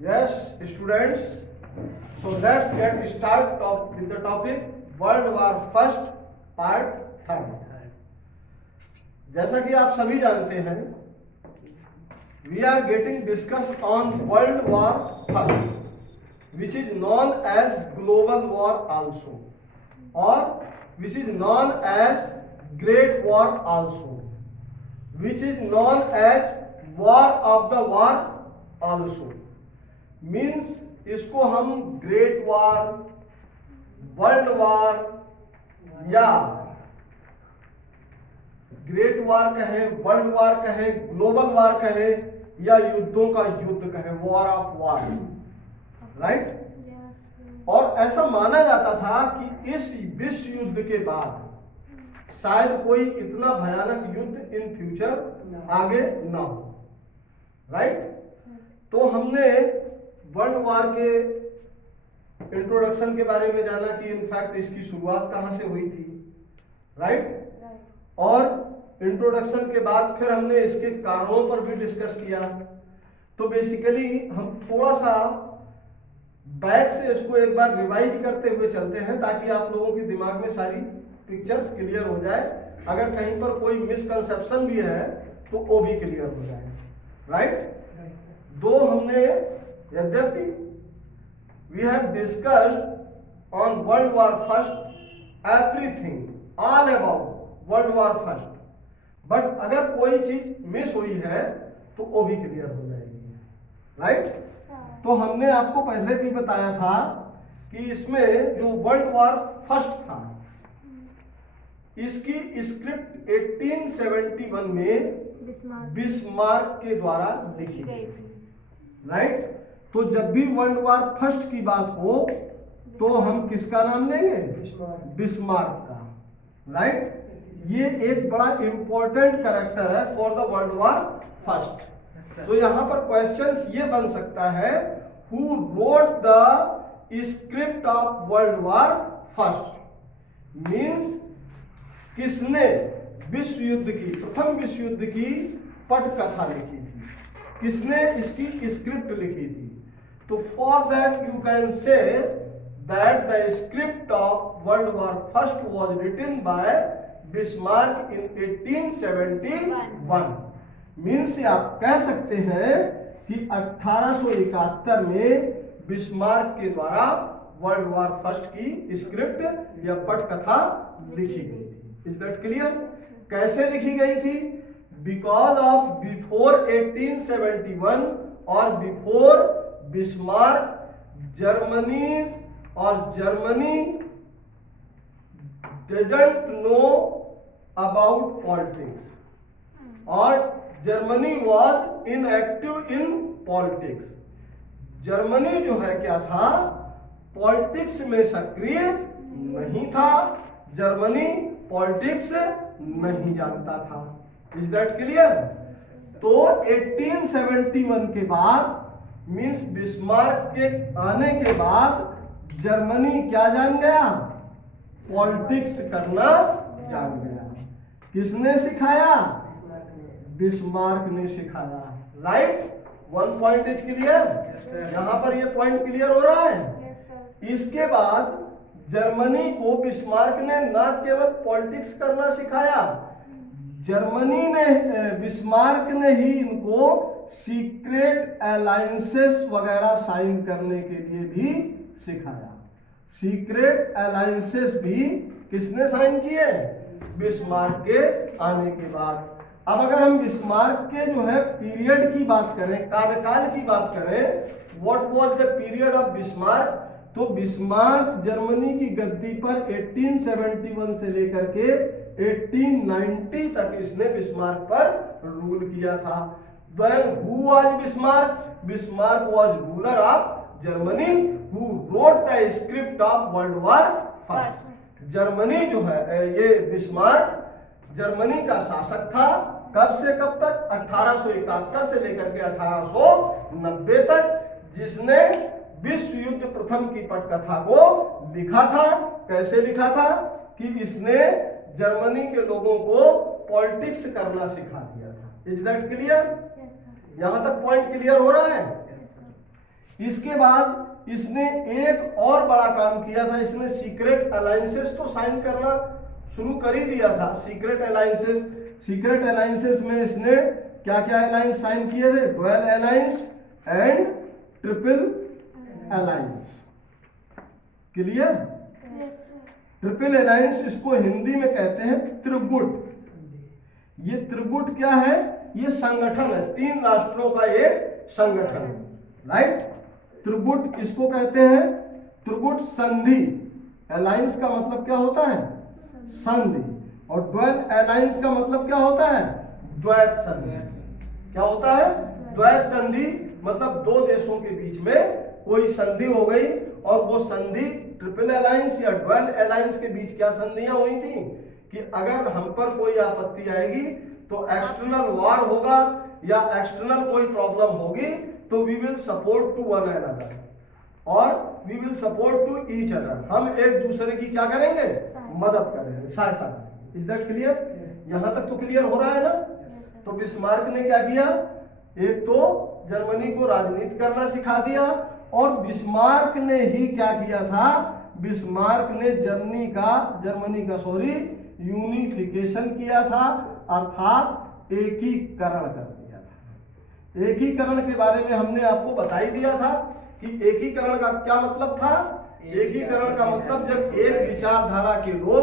Yes, students. So let's get start with the topic World War First Part Third. जैसा कि आप सभी जानते हैं, we are getting discussed on World War First, which is known as Global War also, or which is known as Great War also, which is known as War of the War also. Means इसको हम great वार, world war या great वार कहें, world war कहें, global वार कहें या युद्धों का युद्ध कहें, वॉर ऑफ वार, राइट। और ऐसा माना जाता था कि इस विश्व युद्ध के बाद शायद कोई इतना भयानक युद्ध इन फ्यूचर आगे ना हो, राइट। तो हमने वर्ल्ड वार के इंट्रोडक्शन के बारे में जाना कि इनफैक्ट इसकी शुरुआत कहां से हुई थी, राइट। और इंट्रोडक्शन के बाद फिर हमने इसके कारणों पर भी डिस्कस किया। तो बेसिकली हम थोड़ा सा बैक से इसको एक बार रिवाइज करते हुए चलते हैं ताकि आप लोगों के दिमाग में सारी पिक्चर्स क्लियर हो जाए। अगर कहीं पर कोई मिसकंसेप्शन भी है तो वो भी क्लियर हो जाए, राइट। दो हमने यद्यपि we have discussed on World War First everything all about World War First, but अगर कोई चीज मिस हुई है तो वो भी क्लियर हो जाएगी, राइट। तो हमने आपको पहले भी बताया था कि इसमें जो वर्ल्ड वॉर फर्स्ट था, इसकी स्क्रिप्ट 1871 में बिस्मार्क के द्वारा लिखी गई, राइट। तो जब भी वर्ल्ड वॉर फर्स्ट की बात हो तो हम किसका नाम लेंगे? बिस्मार्क का, राइट। ये एक बड़ा इंपॉर्टेंट कैरेक्टर है for the world war first. तो यहां पर क्वेश्चंस ये बन सकता है, who wrote the script of world war first, means किसने विश्व युद्ध की, प्रथम विश्व युद्ध की पटकथा लिखी थी, किसने इसकी स्क्रिप्ट लिखी थी। तो for that you can say that the script of world war first was written by Bismarck in 1871। Means आप कह सकते हैं कि 1871 में बिस्मार्क के द्वारा वर्ल्ड वॉर फर्स्ट की स्क्रिप्ट या पटकथा लिखी गई थी। Is that clear? कैसे लिखी गई थी? बिकॉज ऑफ बिफोर 1871 और before Bismarck Germany didn't know about politics, और Germany was inactive in politics। Germany जो है क्या था, पॉलिटिक्स में सक्रिय नहीं था, जर्मनी पॉलिटिक्स नहीं जानता था। Is that clear? तो 1871 के बाद मींस बिस्मार्क के आने के बाद जर्मनी क्या जान गया? पॉलिटिक्स करना जान गया। किसने सिखाया? बिस्मार्क ने सिखाया, right. One point is clear? यहां पर ये पॉइंट क्लियर हो रहा है। इसके बाद जर्मनी को बिस्मार्क ने न केवल पॉलिटिक्स करना सिखाया, जर्मनी ने, बिस्मार्क ने ही इनको सीक्रेट अलायंसेस वगैरह साइन करने के लिए भी सिखाया। सीक्रेट अलायंसेस भी किसने साइन किए? बिस्मार्क के आने के बाद। अब अगर हम बिस्मार्क के जो है पीरियड की बात करें, कार्यकाल की बात करें, what was the period of Bismarck, तो बिस्मार्क जर्मनी की गद्दी पर 1871 से लेकर के 1890 तक इसने बिस्मार्क पर रूल किया था। Then who was Bismarck? Bismarck was ruler of Germany who wrote the script of World War First. Germany जो है, ये बिस्मार्क जर्मनी का शासक था। कब से कब तक? 1871 से लेकर के 1890 तक, जिसने विश्व युद्ध प्रथम की पटकथा को लिखा था। कैसे लिखा था? कि इसने जर्मनी के लोगों को पॉलिटिक्स करना सिखा दिया था। Is that clear? यहां तक पॉइंट क्लियर हो रहा है? इसके बाद इसने एक और बड़ा काम किया था, इसने सीक्रेट अलायंसेस तो साइन करना शुरू कर ही दिया था। सीक्रेट अलायंसेस में इसने क्या क्या अलायंस साइन किए थे? Dual alliance and triple alliance. Clear? Triple alliance इसको हिंदी में कहते हैं त्रिगुट। ये त्रिगुट क्या है? ये संगठन है, 3 राष्ट्रों का एक संगठन, राइट? त्रिगुट इसको कहते हैं त्रिगुट संधि। अलायंस का मतलब क्या होता है? संधि। और डुअल अलायंस का मतलब क्या होता है? द्वैत संधि। क्या होता है? द्वैत संधि मतलब 2 देशों के बीच में कोई संधि हो गई, और वो संधि ट्रिपल अलायंस या डुअल अलायंस के बीच क्या संधियां हुई थी कि अगर हम पर कोई आपत्ति आएगी तो एक्सटर्नल वार होगा या एक्सटर्नल कोई प्रॉब्लम होगी तो we will support to one another और we will support to each other. हम एक दूसरे की क्या करेंगे? मदद करेंगे, सहायता करेंगे। Is that clear? यहां तक तो क्लियर हो रहा है ना? तो बिस्मार्क ने क्या किया? एक तो जर्मनी को राजनीति करना सिखा दिया, और बिस्मार्क ने ही क्या किया था? बिस्मार्क ने जर्मनी का यूनिफिकेशन किया था, अर्थात एकीकरण कर दिया था। एकीकरण के बारे में हमने आपको बता ही दिया था कि एकीकरण का क्या मतलब था। एकीकरण का मतलब जब एक विचारधारा के लोग,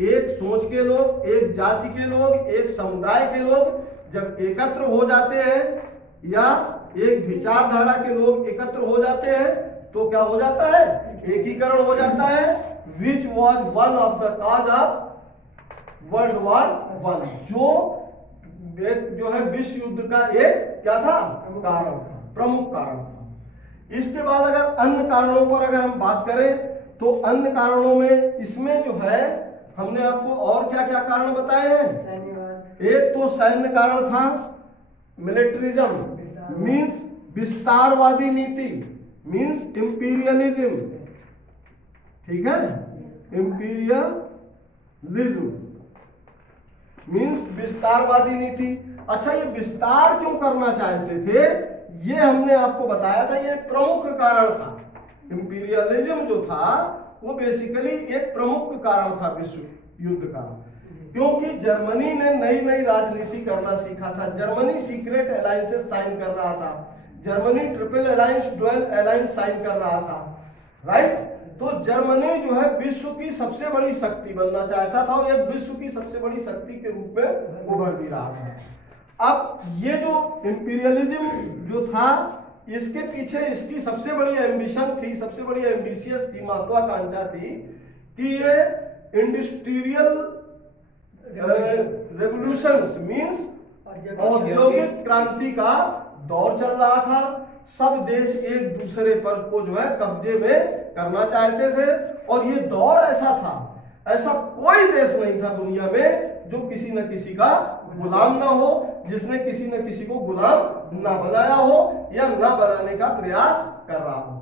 एक सोच के लोग, एक जाति के लोग, एक समुदाय के लोग जब एकत्र हो जाते हैं या एक विचारधारा के लोग एकत्र हो जाते हैं तो क्या हो जाता है? एकीकरण हो जाता है। Which was one of the cause of world war 1, जो है विश्व युद्ध का एक क्या था? कारण था, प्रमुख कारण था। इसके बाद अगर अन्य कारणों पर अगर हम बात करें तो अन्य कारणों में इसमें जो है हमने आपको और क्या क्या कारण बताए हैं। एक तो सैन्य कारण था, मिलिट्रिज्म मींस विस्तारवादी नीति, मींस इंपीरियलिज्म, ठीक है? इंपीरियलिज्म मींस विस्तारवादी नीति। अच्छा, ये विस्तार क्यों करना चाहते थे ये हमने आपको बताया था, ये प्रमुख कारण था। इंपीरियलिज्म जो था वो बेसिकली एक प्रमुख कारण था विश्व युद्ध का, क्योंकि जर्मनी ने नई नई राजनीति करना सीखा था। जर्मनी सीक्रेट अलायंसेस साइन कर रहा था, Germany triple alliance, dual alliance sign कर रहा था, राइट? तो जर्मनी जो है विश्व की सबसे बड़ी शक्ति बनना चाहता था और एक विश्व की सबसे बड़ी शक्ति के रूप में उभर भी रहा था। अब ये जो इंपीरियलिज्म जो था, इसके पीछे इसकी सबसे बड़ी एम्बिशन थी, सबसे बड़ी एम्बिशियस थी, महत्वाकांक्षा थी कि ये इंडस्ट्रियल रेवोल्यूशंस मींस औद्योगिक क्रांति का दौर चल रहा था। सब देश एक दूसरे पर को जो है कब्जे में करना चाहते थे, और ये दौर ऐसा था, ऐसा कोई देश नहीं था दुनिया में जो किसी न किसी का गुलाम ना हो, जिसने किसी न किसी को गुलाम ना बनाया हो या ना बनाने का प्रयास कर रहा हो।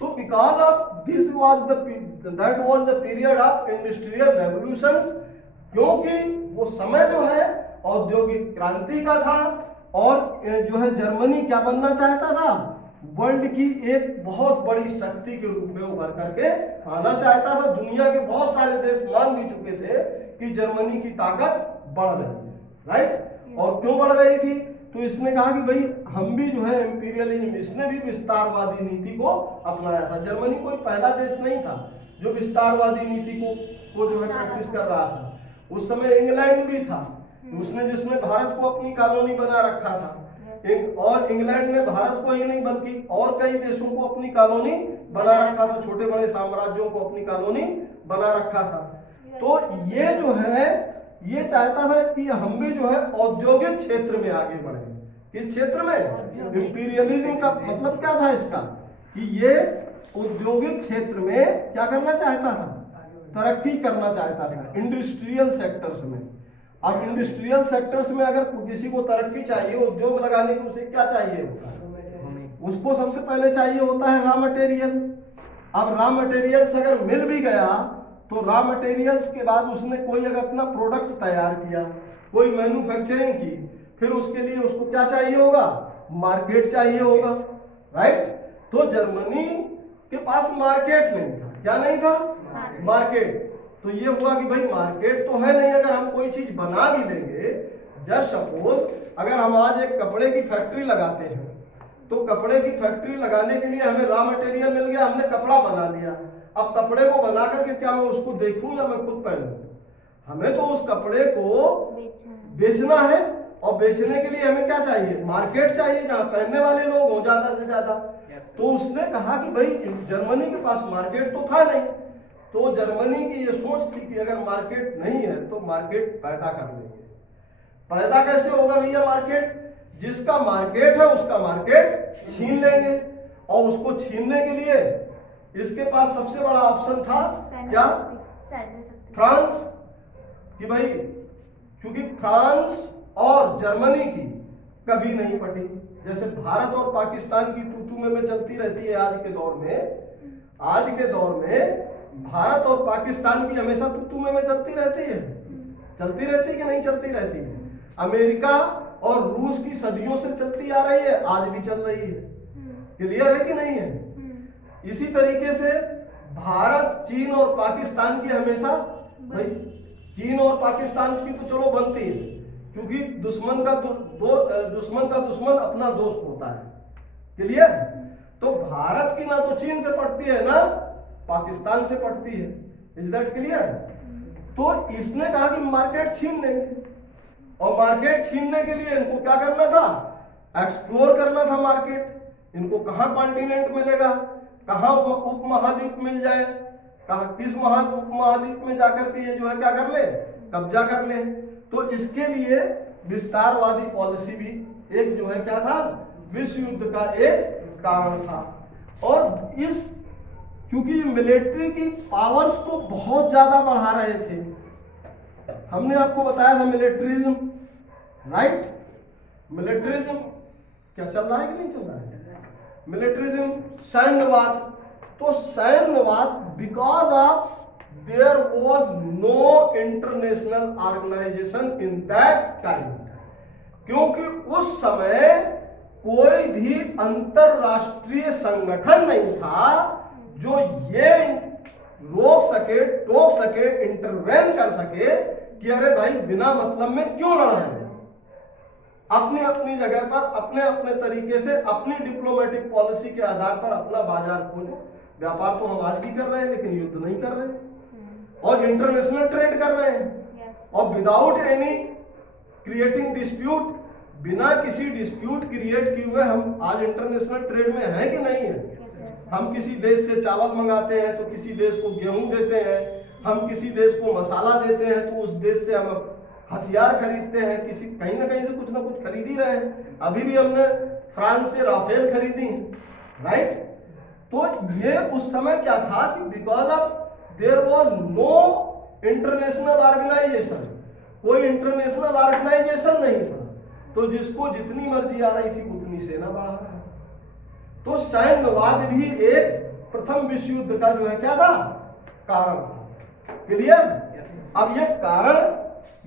तो because of this that was the period of industrial revolutions, क्योंकि वो समय जो है औद्योगिक क्रांति का था, और जो है जर्मनी क्या बनना चाहता था? वर्ल्ड की एक बहुत बड़ी शक्ति के रूप में उभर करके आना चाहता था। दुनिया के बहुत सारे देश मान भी चुके थे कि जर्मनी की ताकत बढ़ रही है, राइट? और क्यों बढ़ रही थी? तो इसने कहा कि भाई हम भी जो है इंपीरियलिज्म, इसने भी विस्तारवादी नीति को अपनाया था। जर्मनी कोई पहला देश नहीं था जो विस्तारवादी नीति को जो है प्रैक्टिस कर रहा था। उस समय इंग्लैंड भी था, उसने जिसने भारत को अपनी कॉलोनी बना रखा था, और इंग्लैंड ने भारत को ही नहीं बल्कि और कई देशों को अपनी कॉलोनी बना रखा था, छोटे बड़े साम्राज्यों को अपनी कॉलोनी बना रखा था। तो ये जो है ये चाहता था कि हम भी जो है औद्योगिक क्षेत्र में आगे बढ़े। किस क्षेत्र में? इंपीरियलिज्म का मतलब क्या था इसका? कि ये औद्योगिक क्षेत्र में क्या करना चाहता था? तरक्की करना चाहता था, इंडस्ट्रियल सेक्टर्स में। अब इंडस्ट्रियल सेक्टर्स में अगर किसी को तरक्की चाहिए, उद्योग लगाने को, उसे क्या चाहिए होता है? उसको सबसे पहले चाहिए होता है रॉ मटेरियल। अब रॉ मटेरियल्स अगर मिल भी गया तो रॉ मटेरियल्स के बाद उसने कोई अगर अपना प्रोडक्ट तैयार किया, कोई मैन्युफैक्चरिंग की, फिर उसके लिए उसको क्या चाहिए होगा? मार्केट चाहिए होगा, राइट? तो जर्मनी के पास मार्केट नहीं था। क्या नहीं था? मार्केट। तो ये हुआ कि भाई मार्केट तो है नहीं, अगर हम कोई चीज बना भी लेंगे, जस्ट सपोज अगर हम आज एक कपड़े की फैक्ट्री लगाते हैं, तो कपड़े की फैक्ट्री लगाने के लिए हमें रॉ मटेरियल मिल गया, हमने कपड़ा बना लिया। अब कपड़े को बना करके क्या मैं उसको देखूं या मैं खुद पहनूं? हमें तो उस कपड़े को बेचना है, और बेचने के लिए हमें क्या चाहिए? मार्केट चाहिए, जहां पहनने वाले लोग हों ज्यादा से ज्यादा। तो उसने कहा कि भाई जर्मनी के पास मार्केट तो था नहीं, तो जर्मनी की ये सोच थी कि अगर मार्केट नहीं है तो मार्केट पैदा कर लेंगे। पैदा कैसे होगा भैया मार्केट? जिसका मार्केट है उसका मार्केट छीन लेंगे, और उसको छीनने के लिए इसके पास सबसे बड़ा ऑप्शन था क्या? फ्रांस। कि भाई क्योंकि फ्रांस और जर्मनी की कभी नहीं पटी, जैसे भारत और पाकिस्तान की तू में चलती रहती है आज के दौर में। आज के दौर में भारत और पाकिस्तान की हमेशा तू में चलती रहती है। चलती रहती है कि नहीं चलती रहती है? अमेरिका और रूस की सदियों से चलती आ रही है, आज भी चल रही है। क्लियर है कि नहीं है? इसी तरीके से भारत, चीन और पाकिस्तान की हमेशा, भाई चीन और पाकिस्तान की तो चलो बनती है, क्योंकि दुश्मन का दुश्मन अपना दोस्त होता है। क्लियर? तो भारत की ना तो चीन से पड़ती है ना पाकिस्तान से पड़ती है। Is that clear? तो इसने कहा कि मार्केट छीन लेंगे, और मार्केट छीनने के लिए इनको क्या करना था? एक्सप्लोर करना था मार्केट। इनको कहां कॉन्टिनेंट मिलेगा, कहां उपमहाद्वीप मिल जाए, कहां किस उपमहाद्वीप में जाकर के ये जो है क्या कर ले? कब्जा कर ले। तो इसके लिए विस्तारवादी पॉलिसी भी एक जो है क्या था? विश्व युद्ध का एक कारण था। और इस क्योंकि मिलिट्री की पावर्स को बहुत ज्यादा बढ़ा रहे थे, हमने आपको बताया था मिलिट्रिज्म, राइट? मिलिट्रिज्म क्या चल रहा है कि नहीं चल रहा है? मिलिट्रिज्म, सैन्यवाद। तो सैन्यवाद because of there was no international organisation in that time, क्योंकि उस समय कोई भी अंतरराष्ट्रीय संगठन नहीं था जो ये रोक सके, टोक सके, इंटरवेन कर सके कि अरे भाई बिना मतलब में क्यों लड़ रहे हैं। अपनी अपनी जगह पर अपने अपने तरीके से अपनी डिप्लोमेटिक पॉलिसी के आधार पर अपना बाजार खोजो। व्यापार तो हम आज भी कर रहे हैं, लेकिन युद्ध नहीं कर रहे, और इंटरनेशनल ट्रेड कर रहे हैं। और विदाउट एनी क्रिएटिंग डिस्प्यूट, बिना किसी डिस्प्यूट क्रिएट किए हुए हम आज इंटरनेशनल ट्रेड में हैं कि नहीं है? हम किसी देश से चावल मंगाते हैं तो किसी देश को गेहूं देते हैं, हम किसी देश को मसाला देते हैं तो उस देश से हम हथियार खरीदते हैं, किसी कहीं ना कहीं से कुछ ना कुछ खरीद ही रहे हैं। अभी भी हमने फ्रांस से राफेल खरीदी, राइट? तो ये उस समय क्या था कि because of there was no international organisation, कोई इंटरनेशनल ऑर्गेनाइजेशन नहीं था, तो जिसको जितनी मर्जी आ रही थी उतनी सेना बढ़ा रहा है। तो सैन्यवाद भी एक प्रथम विश्व युद्ध का जो है क्या था? कारण था। क्लियर? अब ये कारण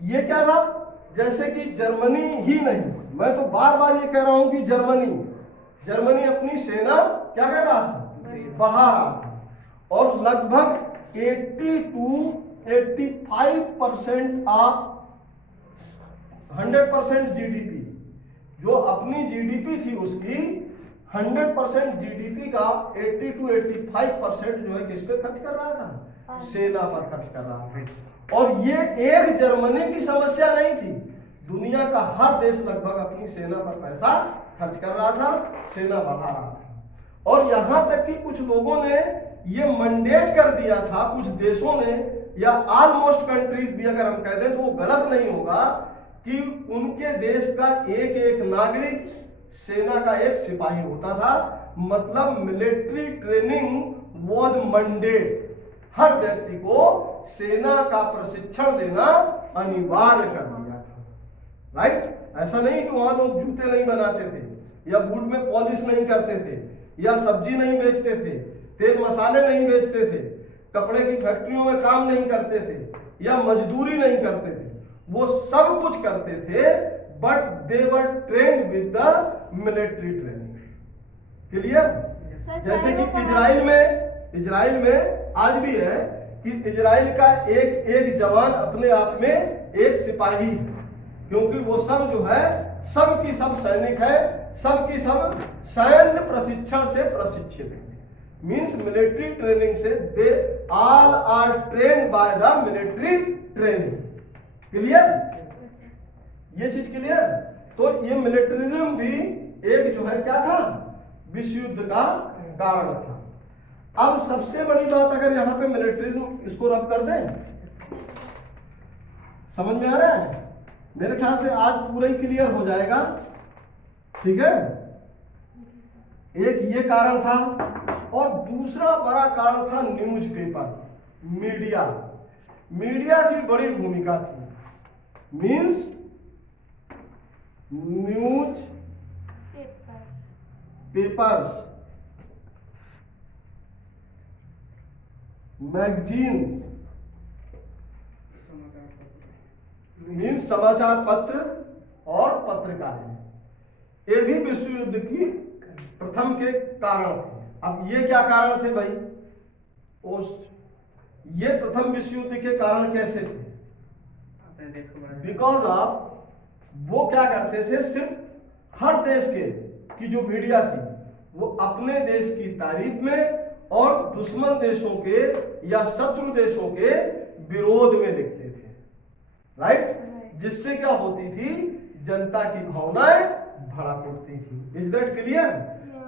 ये क्या था? जैसे कि जर्मनी ही नहीं, मैं तो बार बार ये कह रहा हूं कि जर्मनी अपनी सेना क्या कर रहा था? बढ़ा रहा था, और लगभग 80 to 85% ऑफ 100% जीडीपी, जो अपनी जीडीपी थी उसकी 100% जीडीपी का 80 to 85% जो है किस पे खर्च कर रहा था? सेना पर खर्च कर रहा था। और ये एक जर्मनी की समस्या नहीं थी, दुनिया का हर देश लगभग अपनी सेना पर पैसा खर्च कर रहा था, सेना बढ़ा रहा था। और यहां तक कि कुछ लोगों ने ये मैंडेट कर दिया था, कुछ देशों ने, या ऑलमोस्ट कंट्रीज भी अगर हम कह दें तो वो गलत नहीं होगा, कि उनके देश का एक एक नागरिक सेना का एक सिपाही होता था। मतलब मिलिट्री ट्रेनिंग वाज मैंडेट, हर व्यक्ति को सेना का प्रशिक्षण देना अनिवार्य कर दिया था, राइट? ऐसा नहीं कि वहां लोग जूते नहीं बनाते थे, या बूट में पॉलिश नहीं करते थे, या सब्जी नहीं बेचते थे, तेल मसाले नहीं बेचते थे, कपड़े की फैक्ट्रियों में काम नहीं करते थे, या मजदूरी नहीं करते थे। वो सब कुछ करते थे, but they were trained with the military training. Clear? जैसे कि इजराइल में आज भी है कि इजराइल का एक जवान अपने आप में एक सिपाही है, क्योंकि वो सब जो है सब की सब सैनिक है, सब की सब सैन्य प्रशिक्षण से प्रशिक्षित है। मीन्स मिलिट्री ट्रेनिंग से they all are trained by the military training. Clear? ये चीज क्लियर? तो ये मिलिट्रिज्म भी एक जो है क्या था, विश्व युद्ध का कारण था। अब सबसे बड़ी बात, अगर यहां पे मिलिट्रिज्म इसको रब कर दें, समझ में आ रहा है? मेरे ख्याल से आज पूरा ही क्लियर हो जाएगा। ठीक है, एक ये कारण था, और दूसरा बड़ा कारण था न्यूज़पेपर, मीडिया की बड़ी भूमिका थी। Means news paper, magazine, means समाचार पत्र और पत्रकारिता, ये भी विश्व युद्ध की प्रथम के कारण थे। अब ये क्या कारण थे भाई? ये प्रथम विश्व युद्ध के कारण कैसे थे? बिकॉज ऑफ वो क्या करते थे, सिर्फ हर देश के की जो मीडिया थी वो अपने देश की तारीफ में और दुश्मन देशों के या शत्रु देशों के विरोध में लिखते थे। राइट? जिससे क्या होती थी, जनता की भावनाएं भड़क उठती थी। Is that clear?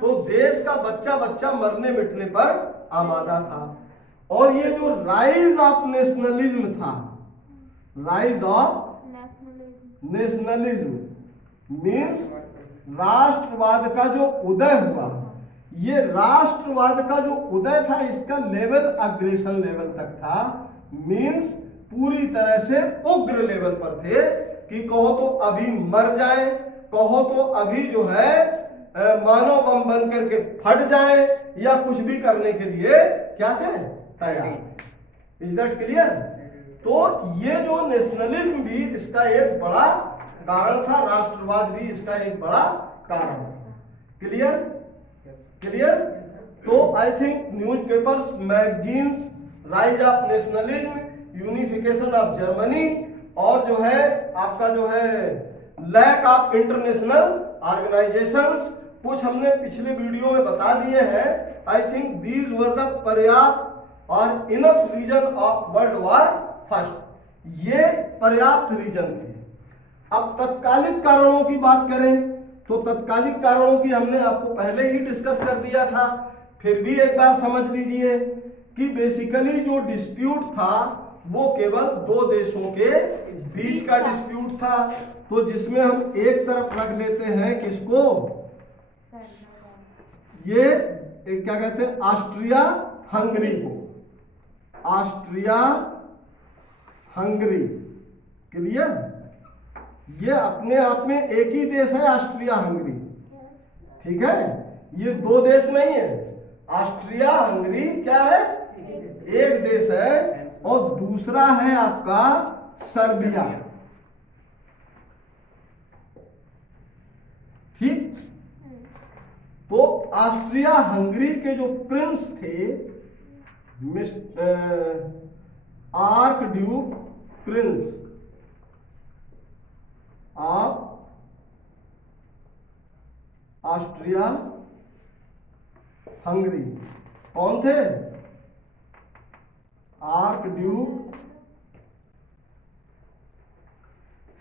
तो देश का बच्चा बच्चा मरने मिटने पर आमादा था। और ये जो राइज ऑफ नेशनलिज्म था, राइज ऑफ नेशनलिज्म मीन्स राष्ट्रवाद का जो उदय हुआ, ये राष्ट्रवाद का जो उदय था, इसका लेवल अग्रेशन लेवल तक था। मीन्स पूरी तरह से उग्र लेवल पर थे कि कहो तो अभी मर जाए, कहो तो अभी जो है मानव बम बन करके फट जाए, या कुछ भी करने के लिए क्या थे, तैयार। Is that clear? तो ये जो नेशनलिज्म भी इसका एक बड़ा कारण था, राष्ट्रवाद भी इसका एक बड़ा कारण था। क्लियर? क्लियर? तो I think newspapers, magazines, rise of nationalism, unification of Germany, और जो है आपका जो है लैक ऑफ इंटरनेशनल ऑर्गेनाइजेशंस, कुछ हमने पिछले वीडियो में बता दिए हैं। I think these were the पर्याप्त और enough reason of world war first. ये पर्याप्त रीजन थे। अब तत्कालिक कारणों की बात करें तो तत्कालिक कारणों की हमने आपको पहले ही डिस्कस कर दिया था, फिर भी एक बार समझ लीजिए कि बेसिकली जो डिस्प्यूट था वो केवल दो देशों के बीच का डिस्प्यूट था। तो जिसमें हम एक तरफ रख लेते हैं किसको, ये क्या कहते हैं, ऑस्ट्रिया हंगरी को, ऑस्ट्रिया हंगरी। क्लियर? ये अपने आप में एक ही देश है, ऑस्ट्रिया हंगरी। ठीक है, ये दो देश नहीं है। ऑस्ट्रिया हंगरी क्या है, एक देश है, और दूसरा है आपका सर्बिया। ठीक? तो ऑस्ट्रिया हंगरी के जो प्रिंस थे, arc Duke Prince of Austria Hungary, कौन थे? Arc Duke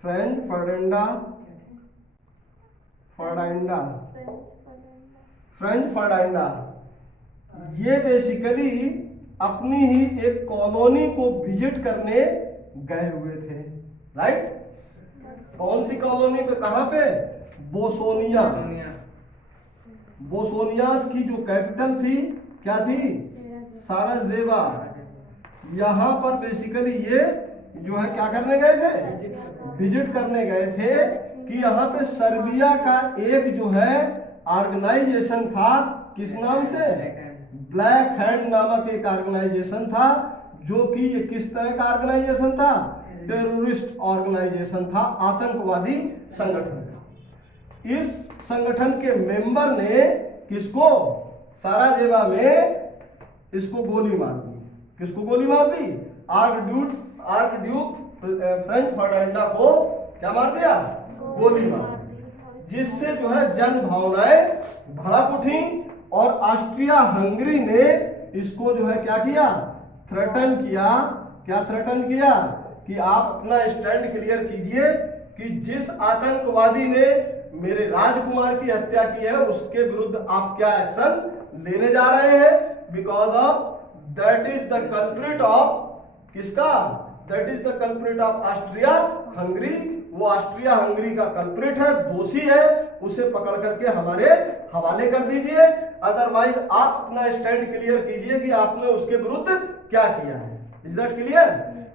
French Ferdinand. ये बेसिकली अपनी ही एक कॉलोनी को विजिट करने गए हुए थे। राइट? कौन सी कॉलोनी पे, कहां पे? बोसोनिया। बोसोनियास की जो कैपिटल थी क्या थी? साराजेवो। यहां पर बेसिकली ये जो है क्या करने गए थे, विजिट करने गए थे कि यहाँ पे सर्बिया का एक जो है ऑर्गेनाइजेशन था, किस नाम से? ब्लैक हैंड नामक एक ऑर्गेनाइजेशन था, जो कि ये किस तरह का ऑर्गेनाइजेशन था? टेररिस्ट ऑर्गेनाइजेशन था, आतंकवादी संगठन था। इस संगठन के मेंबर ने किसको? साराजेवा में इसको गोली मार दी। किसको गोली मार दी? आर्कड्यूक फ्रेंच फर्डिनांड को क्या मार दिया? गोली मार दी, जिससे जो है जन भावनाएं भड़क उठी और ऑस्ट्रिया हंगरी ने इसको जो है क्या किया? थ्रेटन किया। क्या थ्रेटन किया? कि आप अपना स्टैंड क्लियर कीजिए कि जिस आतंकवादी ने मेरे राजकुमार की हत्या की है उसके विरुद्ध आप क्या एक्शन लेने जा रहे हैं, because of that is the culprit of किसका? That is the culprit of Austria Hungary. वो ऑस्ट्रिया हंगरी का कल्प्रिट है, दोषी है, उसे पकड़ करके हमारे हवाले कर दीजिए, अदरवाइज आप अपना स्टैंड क्लियर कीजिए कि आपने उसके विरुद्ध क्या किया है। Is that clear?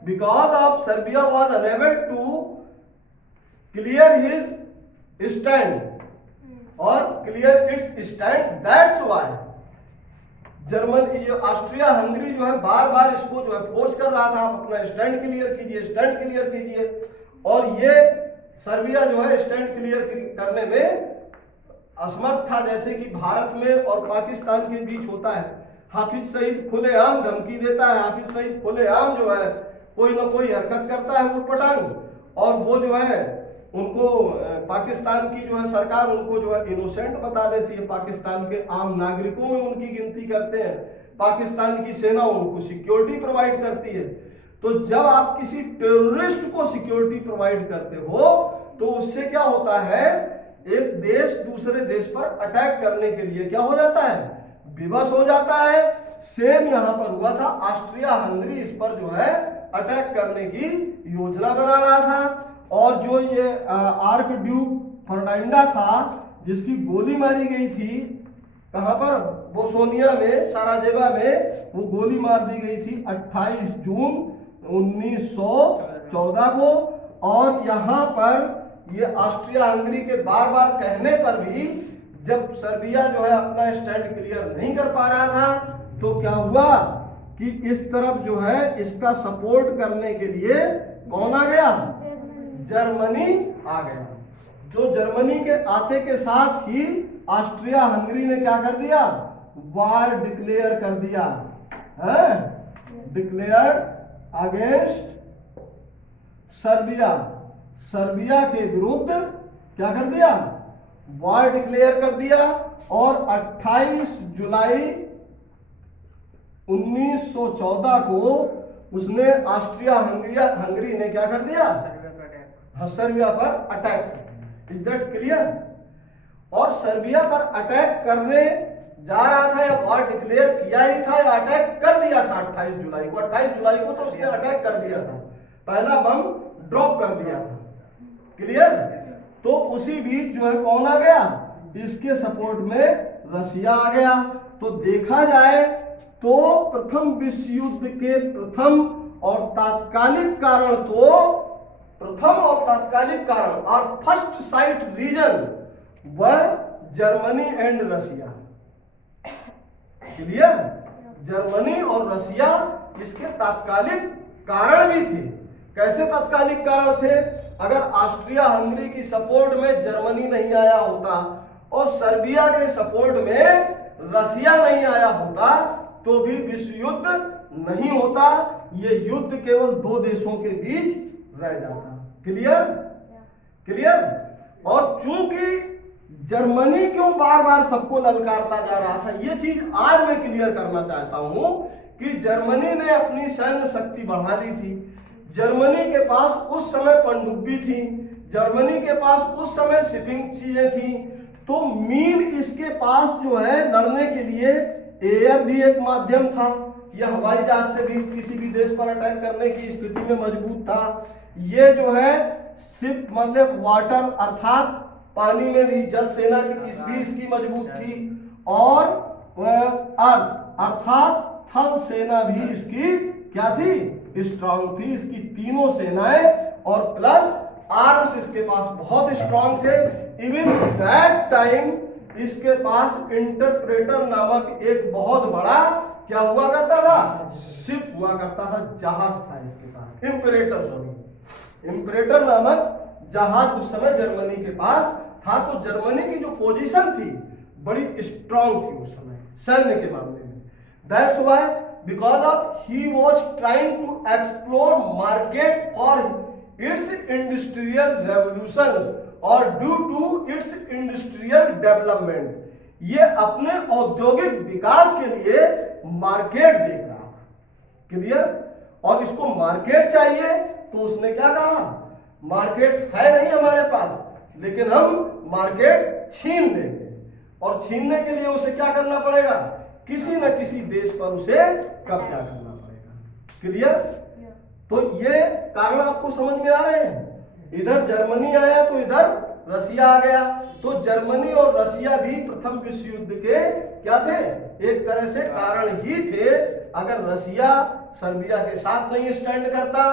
Because of Serbia was unable to clear his stand और clear its stand, that's why German ये ऑस्ट्रिया हंगरी जो है बार बार इसको जो है फोर्स कर रहा था, आप अपना स्टैंड क्लियर कीजिए, स्टैंड क्लियर कीजिए। और ये सर्बिया जो है स्टैंड क्लियर करने में असमर्थ था, जैसे कि भारत में और पाकिस्तान के बीच होता है। हाफिज सईद खुलेआम धमकी देता है, हाफिज सईद खुलेआम जो है कोई ना कोई हरकत करता है उटपटांग, और वो जो है उनको पाकिस्तान की जो है सरकार उनको जो है इनोसेंट बता देती है, पाकिस्तान के आम नागरिकों में उनकी गिनती करते हैं, पाकिस्तान की सेना उनको सिक्योरिटी प्रोवाइड करती है। तो जब आप किसी टेररिस्ट को सिक्योरिटी प्रोवाइड करते हो तो उससे क्या होता है, एक देश दूसरे देश पर अटैक करने के लिए क्या हो जाता है? विवश हो जाता है। सेम यहां पर हुआ था, ऑस्ट्रिया हंगरी इस पर जो है अटैक करने की योजना बना रहा था, और जो ये आर्कड्यूक फर्डिनांड था जिसकी गोली मारी गई थी, कहां पर? बोस्निया में, साराजेवा में वो गोली मार दी गई थी 28 जून 1914 को। और यहां पर ये ऑस्ट्रिया हंगरी के बार बार कहने पर भी जब सर्बिया जो है अपना स्टैंड क्लियर नहीं कर पा रहा था, तो क्या हुआ कि इस तरफ जो है इसका सपोर्ट करने के लिए कौन आ गया? जर्मनी आ गया। जो जर्मनी के आते के साथ ही ऑस्ट्रिया हंगरी ने क्या कर दिया? वार डिक्लेयर कर दिया है, डिक्लेयर अगेंस्ट सर्बिया। सर्बिया के विरुद्ध क्या कर दिया? वार डिक्लेयर कर दिया। और 28 जुलाई 1914 को उसने ऑस्ट्रिया हंगरी ने क्या कर दिया? सर्बिया पर अटैक। Is that clear? और सर्बिया पर अटैक करने जा रहा था या वार डिक्लेयर किया ही था या अटैक कर दिया था 28 जुलाई को? 28 जुलाई को तो उसने अटैक कर दिया था, पहला बम ड्रॉप कर दिया था। क्लियर? तो उसी बीच जो है कौन आ गया? इसके सपोर्ट में रसिया आ गया। तो देखा जाए तो प्रथम विश्व युद्ध के प्रथम और तात्कालिक कारण और first sight reason were Germany and Russia. Clear? Germany और रसिया इसके तात्कालिक कारण भी थे। कैसे तात्कालिक कारण थे? अगर ऑस्ट्रिया हंगरी की सपोर्ट में जर्मनी नहीं आया होता और सर्बिया के सपोर्ट में रसिया नहीं आया होता तो भी विश्व युद्ध नहीं होता, ये युद्ध केवल दो देशों के बीच रह जाता। क्लियर? क्लियर? और चूंकि जर्मनी क्यों बार बार सबको ललकारता जा रहा था, ये चीज आज मैं क्लियर करना चाहता हूं कि जर्मनी ने अपनी सैन्य शक्ति बढ़ा ली थी। जर्मनी के पास उस समय पनडुब्बी थी, जर्मनी के पास उस समय शिपिंग चीजें थी, तो मीन इसके पास जो है लड़ने के लिए एयर भी एक माध्यम था, यह हवाई जहाज से भी किसी भी देश पर अटैक करने की स्थिति में मजबूत था। ये जो है शिप मतलब वाटर अर्थात पानी में भी जल सेना की इसकी मजबूत थी, और अर्थ अर्थात थल सेना भी इसकी क्या थी? स्ट्रांग थी। इसकी तीनों सेनाएं और प्लस आर्म्स इसके पास बहुत स्ट्रांग थे। इवन दैट टाइम इसके पास इंटरप्रेटर नामक एक बहुत बड़ा क्या हुआ करता था? शिप हुआ करता था, जहाज था इसके पास। इंपरेटर नामक जहाज उस समय जर्मनी के पास था। तो जर्मनी की जो पोजीशन थी बड़ी स्ट्रांग थी उस समय सैन्य के मामले में। That's why because of he was trying to explore market for its industrial revolution और due to its industrial development, ये अपने औद्योगिक विकास के लिए मार्केट देख रहा। क्लियर? और इसको मार्केट चाहिए तो उसने क्या कहा, मार्केट है नहीं हमारे पास, लेकिन हम मार्केट छीन लेंगे। और छीनने के लिए उसे क्या करना पड़ेगा, किसी न किसी देश पर उसे कब्जा करना पड़ेगा। क्लियर? तो ये कारण आपको समझ में आ रहे हैं। इधर जर्मनी आया तो इधर रसिया आ गया। तो जर्मनी और रसिया भी प्रथम विश्व युद्ध के क्या थे, एक तरह से कारण ही थे। अगर रसिया सर्बिया के साथ नहीं स्टैंड करता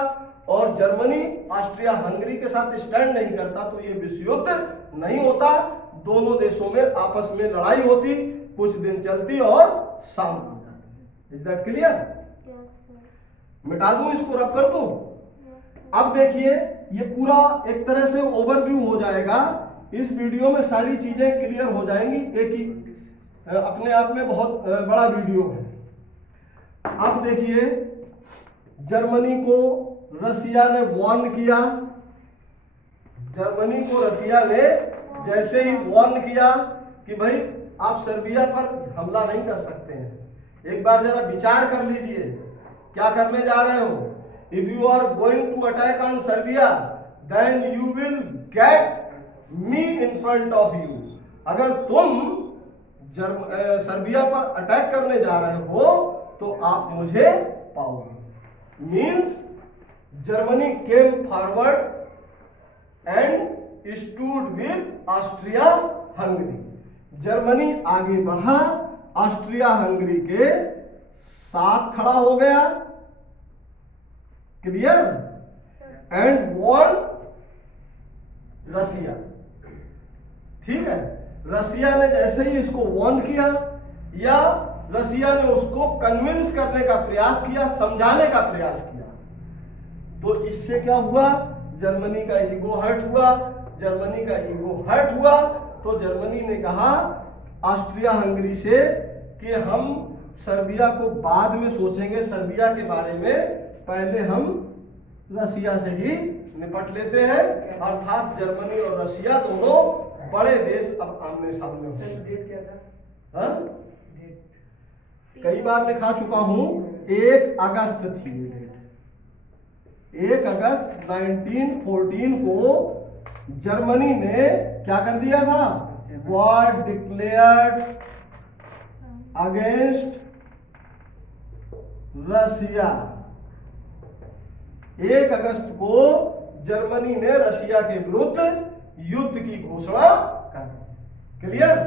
और जर्मनी ऑस्ट्रिया हंगरी के साथ स्टैंड नहीं करता तो ये विश्व युद्ध नहीं होता। दोनों देशों में आपस में लड़ाई होती, कुछ दिन चलती और शांत हो जाती। Is that clear? मिटा दूं इसको, रब कर दूं? अब देखिए ये पूरा एक तरह से ओवरव्यू हो जाएगा। इस वीडियो में सारी चीजें क्लियर हो जाएंगी। एक ही अपने आप में बहुत बड़ा वीडियो है। अब देखिए जर्मनी को रसिया ने वार्न किया। जर्मनी को रसिया ने जैसे ही वार्न किया कि भाई आप सर्बिया पर हमला नहीं कर सकते हैं, एक बार जरा विचार कर लीजिए क्या करने जा रहे हो। If you are going to attack on Serbia then you will get me in front of you. अगर तुम सर्बिया पर अटैक करने जा रहे हो तो आप मुझे पाओगे। Means Germany came forward and stood with Austria Hungary. Germany आगे बढ़ा, ऑस्ट्रिया हंगरी के साथ खड़ा हो गया। क्लियर? एंड वॉर्न रसिया। ठीक है, रसिया ने जैसे ही इसको वार्न किया या रसिया ने उसको कन्विंस करने का प्रयास किया, समझाने का प्रयास किया, तो इससे क्या हुआ, जर्मनी का ईगो हर्ट हुआ। जर्मनी का ईगो हर्ट हुआ तो जर्मनी ने कहा ऑस्ट्रिया हंगरी से कि हम सर्बिया को बाद में सोचेंगे, सर्बिया के बारे में पहले हम रसिया से ही निपट लेते हैं। अर्थात जर्मनी और रसिया दोनों बड़े देश अब आमने सामने हो गए। डेट क्या था? हाँ? कई बार लिखा चुका हूं, 1 अगस्त थी डेट। 1 अगस्त 1914 को जर्मनी ने क्या कर दिया था, वॉर डिक्लेयर्ड अगेंस्ट रसिया। 1 अगस्त को जर्मनी ने रसिया के विरुद्ध युद्ध की घोषणा कर दी। क्लियर?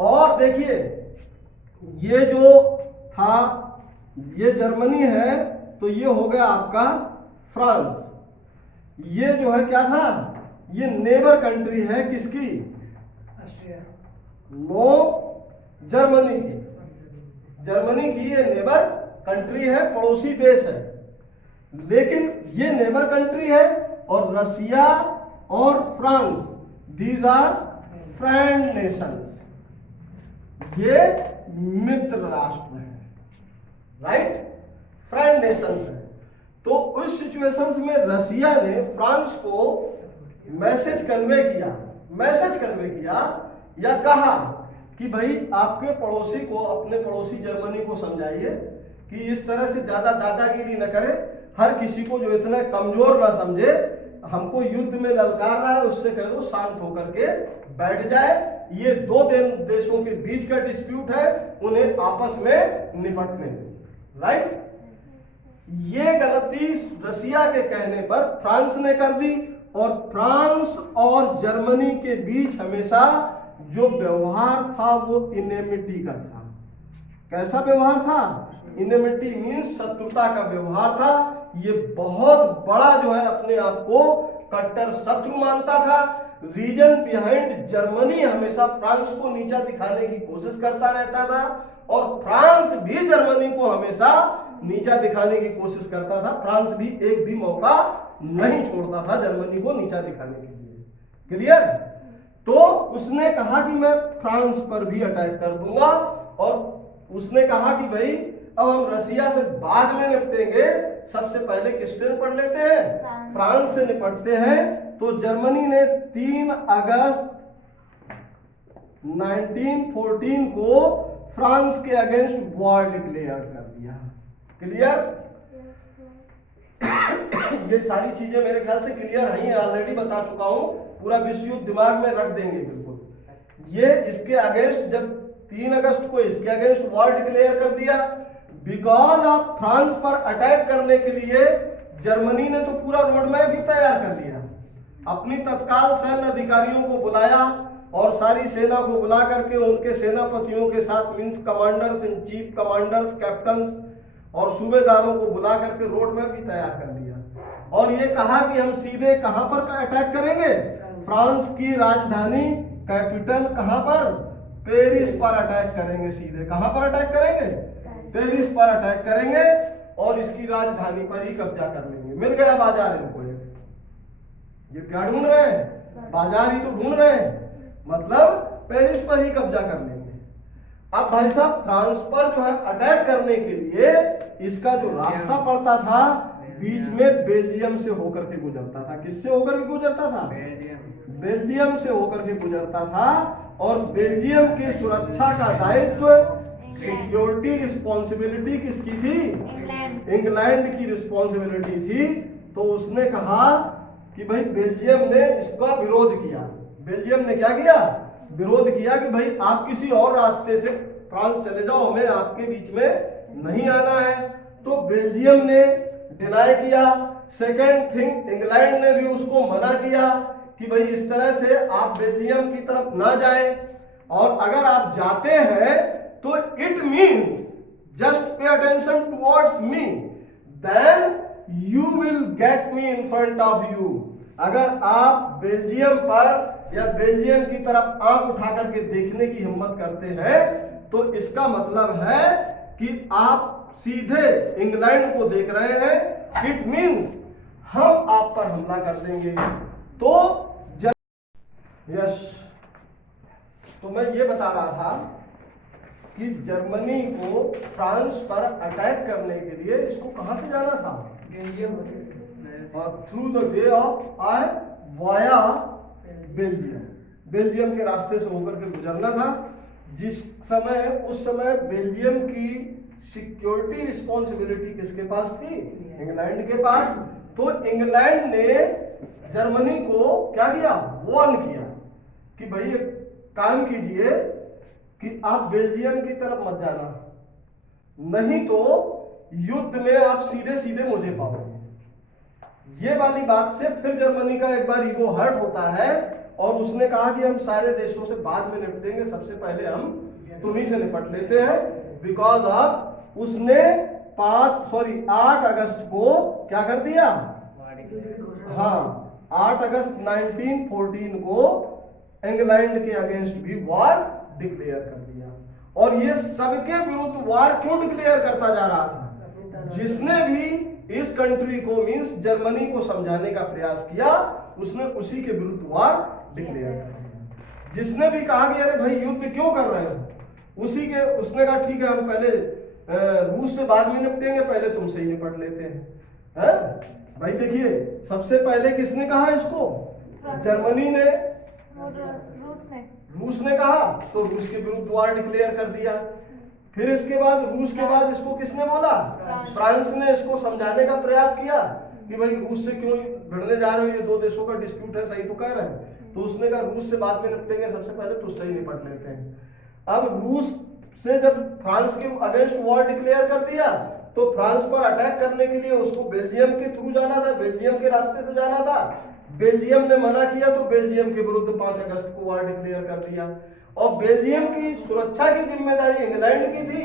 और देखिए ये जो था, ये जर्मनी है तो ये हो गया आपका फ्रांस। ये जो है क्या था, ये नेबर कंट्री है किसकी, ऑस्ट्रिया। नो, जर्मनी की। जर्मनी की ये नेबर कंट्री है, पड़ोसी देश है। लेकिन ये नेबर कंट्री है और रसिया और France, these are friend nations, ये मित्र राष्ट्र हैं, राइट, फ्रेंड नेशंस हैं। तो उस सिचुएशंस में रसिया ने फ्रांस को मैसेज कन्वे किया या कहा कि भाई आपके पड़ोसी को, अपने पड़ोसी जर्मनी को समझाइए कि इस तरह से ज्यादा दादागिरी न करे, हर किसी को जो इतना कमजोर ना समझे, हमको युद्ध में ललकार रहा है उससे कह दो शांत होकर के बैठ जाए। ये दो देशों के बीच का डिस्प्यूट है, उन्हें आपस में निपटने दो, राइट। ये गलती रसिया के कहने पर फ्रांस ने कर दी और फ्रांस और जर्मनी के बीच हमेशा जो व्यवहार था वो इनेमिटी का था। कैसा व्यवहार था? इनेमिटी मीन्स शत्रुता का व्यवहार था। ये बहुत बड़ा जो है अपने आप को कट्टर शत्रु मानता था। रीजन बिहाइंड जर्मनी हमेशा फ्रांस को नीचा दिखाने की कोशिश करता रहता था और फ्रांस भी जर्मनी को हमेशा नीचा दिखाने की कोशिश करता था। फ्रांस भी एक भी मौका नहीं छोड़ता था जर्मनी को नीचा दिखाने के लिए। क्लियर? तो उसने कहा कि मैं फ्रांस पर भी अटैक कर दूंगा, और उसने कहा कि भाई अब हम रसिया से बाद में निपटेंगे, सबसे पहले किससे निपट लेते हैं, फ्रांस से निपटते हैं। तो जर्मनी ने 3 अगस्त 1914 को फ्रांस के अगेंस्ट वॉर डिक्लेयर कर दिया। क्लियर? ये सारी चीजें मेरे ख्याल से क्लियर है, ऑलरेडी बता चुका हूं, पूरा विश्व युद्ध दिमाग में रख देंगे बिल्कुल। ये इसके अगेंस्ट जब 3 अगस्त को इसके अगेंस्ट वॉर डिक्लेयर कर दिया, बिकॉज ऑफ फ्रांस पर अटैक करने के लिए जर्मनी ने तो पूरा रोड मैप ही तैयार कर लिया। अपनी तत्काल सैन्य अधिकारियों को बुलाया और सारी सेना को बुला करके उनके सेनापतियों के साथ means commanders in chief, commanders, captains और सूबेदारों को बुला करके रोड मैप भी तैयार कर लिया, और ये कहा कि हम सीधे कहां पर अटैक करेंगे, फ्रांस की राजधानी कैपिटल कहां पर, पेरिस पर अटैक करेंगे। सीधे कहां पर अटैक करेंगे, पेरिस पर अटैक करेंगे और इसकी राजधानी पर ही कब्जा कर लेंगे। मिल गया बाजार इनको। ये क्या ढूंढ रहे हैं, बाजार ही तो ढूंढ रहे हैं, मतलब पेरिस पर ही कब्जा कर लेंगे। अब भाई साहब फ्रांस पर जो है अटैक करने के लिए इसका जो रास्ता पड़ता था बीच में बेल्जियम से होकर के गुजरता था। किससे होकर के गुजरता था, बेल्जियम से होकर के गुजरता था, और बेल्जियम की सुरक्षा का दायित्व, सिक्योरिटी रिस्पॉन्सिबिलिटी किसकी थी, इंग्लैंड की रिस्पॉन्सिबिलिटी थी। तो उसने कहा कि भाई बेल्जियम ने इसका विरोध किया। बेल्जियम ने क्या किया, विरोध किया कि भाई आप किसी और रास्ते से फ्रांस चले जाओ, हमें आपके बीच में नहीं आना है। तो बेल्जियम ने डिनाई किया। सेकेंड थिंग, इंग्लैंड ने भी उसको मना किया कि भाई इस तरह से आप बेल्जियम की तरफ ना जाएं, और अगर आप जाते हैं तो it means, just pay attention towards me, then you will get me in front of you. अगर आप बेल्जियम पर या बेल्जियम की तरफ आंख उठा करके देखने की हिम्मत करते हैं तो इसका मतलब है कि आप सीधे इंग्लैंड को देख रहे हैं। इट मींस हम आप पर हमला कर देंगे। तो यस, तो मैं ये बता रहा था कि जर्मनी को फ्रांस पर अटैक करने के लिए इसको कहां से जाना था, through the way of I via Belgium, Belgium के रास्ते से होकर के गुजरना था। जिस समय उस समय बेल्जियम की सिक्योरिटी रिस्पॉन्सिबिलिटी किसके पास थी, इंग्लैंड के पास। तो इंग्लैंड ने जर्मनी को क्या किया, वार्न किया कि भाई एक काम कीजिए कि आप बेल्जियम की तरफ मत जाना, नहीं तो युद्ध में आप सीधे सीधे मुझे पाओगे। ये वाली बात से फिर जर्मनी का एक बार ईगो हर्ट होता है और उसने कहा कि हम सारे देशों से बाद में निपटेंगे, सबसे पहले हम तुम्ही से निपट लेते हैं। बिकॉज ऑफ उसने 8 अगस्त को क्या कर दिया, हाँ 8 अगस्त 1914 को इंग्लैंड के अगेंस्ट भी वॉर डिक्लेयर कर दिया। और ये सबके विरुद्ध वॉर क्यों डिक्लेयर करता जा रहा था, जिसने भी इस कंट्री को मींस जर्मनी को समझाने का प्रयास किया उसने उसी के विरुद्ध वॉर डिक्लेयर कर दिया। जिसने भी कहा कि अरे भाई युद्ध क्यों कर रहे हो, उसी के उसने कहा ठीक है हम पहले रूस से बाद में निपटेंगे, पहले तुमसे ही निपट लेते हैं। भाई देखिए सबसे पहले किसने कहा इसको, जर्मनी ने, रूस ने कहा तो रूस के विरुद्ध वॉर डिक्लेयर कर दिया। फिर इसके बाद रूस के बाद इसको किसने बोला, फ्रांस ने इसको समझाने का प्रयास किया कि भाई रूस से क्यों भिड़ने जा रहे हो, ये दो देशों का डिस्प्यूट है, सही तो कह रहे हैं। तो उसने कहा रूस से बाद में निपटेंगे, सबसे पहले तो उससे ही निपट लेते हैं। अब रूस से जब फ्रांस के अगेंस्ट वॉर डिक्लेयर कर दिया तो फ्रांस पर अटैक करने के लिए उसको बेल्जियम के थ्रू जाना था, बेल्जियम के रास्ते से जाना था। बेल्जियम ने मना किया तो बेल्जियम के विरुद्ध 5 अगस्त को वॉर डिक्लेयर कर दिया। और बेल्जियम की सुरक्षा की जिम्मेदारी इंग्लैंड की थी,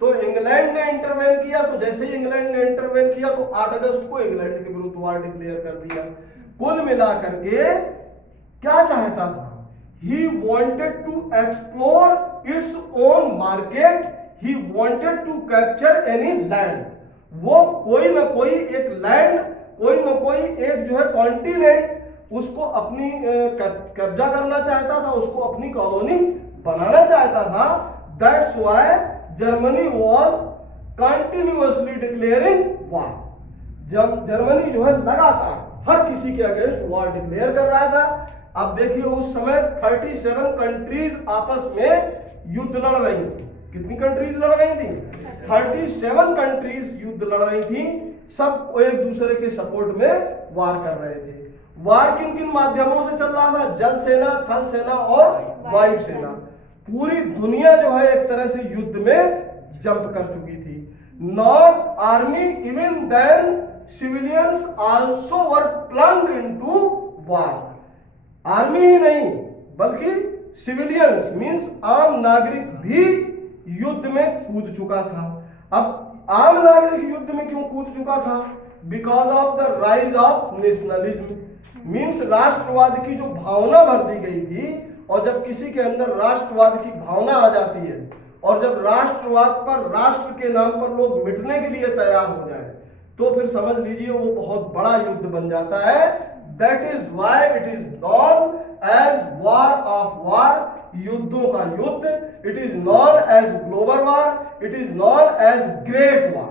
तो इंग्लैंड ने इंटरवेन किया। तो जैसे ही इंग्लैंड ने इंटरवेन किया तो 8 अगस्त को इंग्लैंड के विरुद्ध वॉर डिक्लेयर कर दिया। कुल मिलाकर के क्या चाहता था, he wanted to explore its own market, he wanted to capture any land। वो कोई ना कोई एक लैंड, कोई ना कोई एक जो है कॉन्टिनेंट उसको अपनी कब्जा करना चाहता था, उसको अपनी कॉलोनी बनाना चाहता था। That's why Germany was continuously declaring war. जब जर्मनी जो है लगातार हर किसी के अगेंस्ट वॉर डिक्लेयर कर रहा था। अब देखिए उस समय 37 कंट्रीज आपस में युद्ध लड़ रही थी। कितनी कंट्रीज लड़ रही थी? 37 कंट्रीज युद्ध लड़ रही थी। सब एक दूसरे के सपोर्ट में वार कर रहे थे। वार किन किन माध्यमों से चल रहा था? जल सेना, थल सेना और वायु सेना। पूरी दुनिया जो है एक तरह से युद्ध में जंप कर चुकी थी। Not army even then civilians also were plunged into war. Army ही नहीं बल्कि सिविलियंस मींस आम नागरिक भी युद्ध में कूद चुका था। अब आम नागरिक युद्ध में क्यों कूद चुका था? Because of the rise of nationalism means राष्ट्रवाद की जो भावना भर दी गई थी। और जब किसी के अंदर राष्ट्रवाद की भावना आ जाती है और जब राष्ट्रवाद पर, राष्ट्र के नाम पर लोग मिटने के लिए तैयार हो जाए तो फिर समझ लीजिए वो बहुत बड़ा युद्ध बन जाता है। That is why it is known as war of war, युद्धों का युद्ध। It is known as global war, it is known as great war.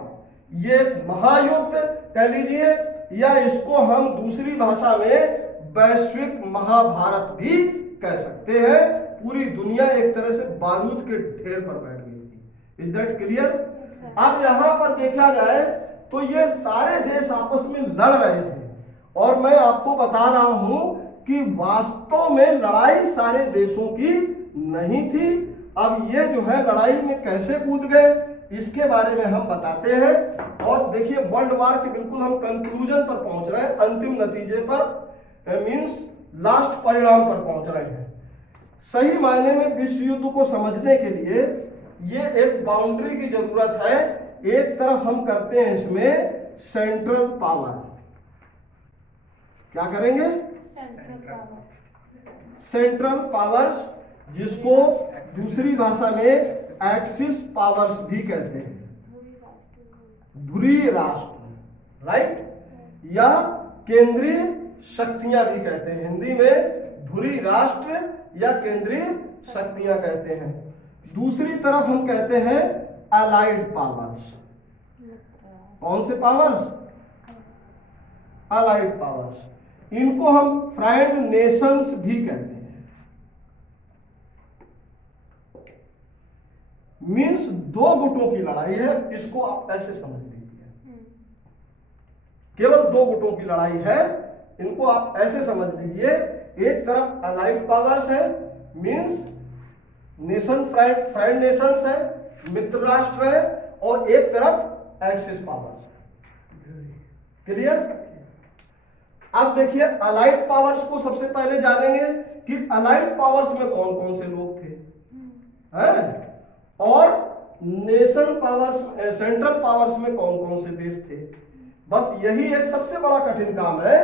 ये महायुद्ध कह लीजिए या इसको हम दूसरी भाषा में वैश्विक महाभारत भी कह सकते हैं। पूरी दुनिया एक तरह से बारूद के ढेर पर बैठ गई थी। Is that clear? अब यहां पर देखा जाए तो ये सारे देश आपस में लड़ रहे थे और मैं आपको बता रहा हूं कि वास्तव में लड़ाई सारे देशों की नहीं थी। अब ये जो है लड़ाई में कैसे कूद गए इसके बारे में हम बताते हैं। और देखिए वर्ल्ड वार के बिल्कुल हम कंक्लूजन पर पहुंच रहे हैं, अंतिम नतीजे पर मींस लास्ट परिणाम पर पहुंच रहे हैं। सही मायने में विश्व युद्ध को समझने के लिए ये एक बाउंड्री की जरूरत है। एक तरफ हम करते हैं इसमें सेंट्रल पावर। क्या करेंगे? सेंट्रल पावर्स, जिसको दूसरी भाषा में एक्सिस पावर्स भी कहते हैं, धुरीय राष्ट्र, राइट, या केंद्रीय शक्तियां भी कहते हैं। हिंदी में धुरीय राष्ट्र या केंद्रीय शक्तियां कहते हैं। दूसरी तरफ हम कहते हैं अलाइड पावर्स। कौन से पावर्स? Allied powers. इनको हम फ्रेंड नेशंस भी कहते हैं। मींस दो गुटों की लड़ाई है, इसको आप ऐसे समझ लीजिए। केवल दो गुटों की लड़ाई है, इनको आप ऐसे समझ लीजिए। एक तरफ अलाइड पावर्स है मींस नेशन, फ्रेंड नेशंस है, मित्र राष्ट्र है, और एक तरफ एक्सिस पावर्स। क्लियर? अब देखिए अलाइड पावर्स को सबसे पहले जानेंगे कि अलाइड पावर्स में कौन कौन से लोग थे, हैं? और नेशन पावर्स, सेंट्रल पावर्स में कौन कौन से देश थे। बस यही एक सबसे बड़ा कठिन काम है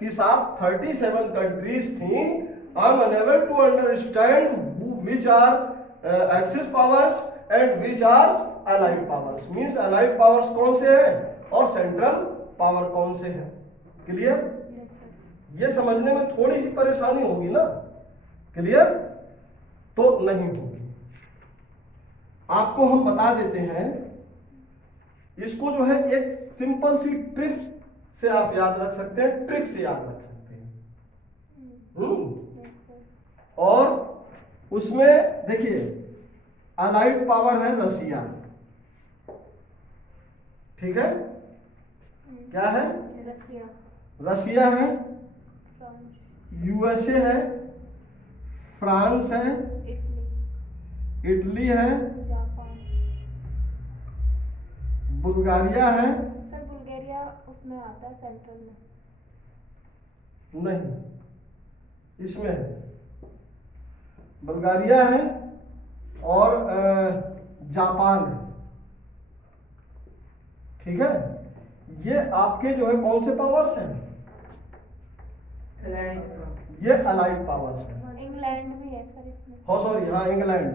कि साहब 37 कंट्रीज थी। I am unable to understand which are axis powers and which are allied powers. means allied powers कौन से हैं और सेंट्रल पावर कौन से हैं। क्लियर? ये समझने में थोड़ी सी परेशानी होगी ना? क्लियर? तो नहीं होगी। आपको हम बता देते हैं, इसको जो है एक सिंपल सी ट्रिक से आप याद रख सकते हैं, ट्रिक से याद रख सकते हैं। और उसमें देखिए अलाइड पावर है रसिया, ठीक है? क्या है? रसिया है, यूएसए है, फ्रांस है, इटली है, बुल्गारिया है। सर बुल्गारिया उसमें आता है सेंट्रल में? नहीं, इसमें है, बुल्गारिया है और जापान है, ठीक है? ये आपके जो है कौन से पावर्स हैं? ये अलाइड पावर्स हैं। इंग्लैंड भी है सर इसमें? हाँ सॉरी, हाँ इंग्लैंड।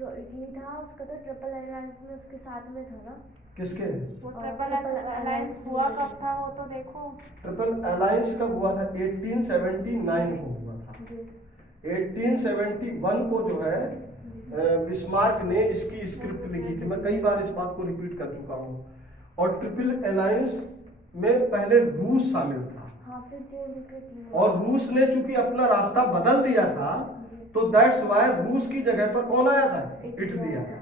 जो इटली था उसका तो ट्रिपल अलायंस में उसके साथ में था ना। किसके? वो और ट्रिपल triple अलायंस alliance हुआ हुआ कब था वो तो देखो। ट्रिपल अलायंस कब हुआ था? 1879 को हुआ था। जी 1871 को जो है बिस्मार्क ने इसकी स्क्रिप्ट लिखी थी। मैं कई बार इस बात को रिपीट कर चुका हूँ। और ट्रिपल अलायंस में पहले रूस शामिल था, हाँ फिर चेंज करके इटली और रूस ने चूंकि अपना रास्ता बदल दिया था, तो दैट्स वाई रूस की जगह पर कौन आया था? इटली आया था।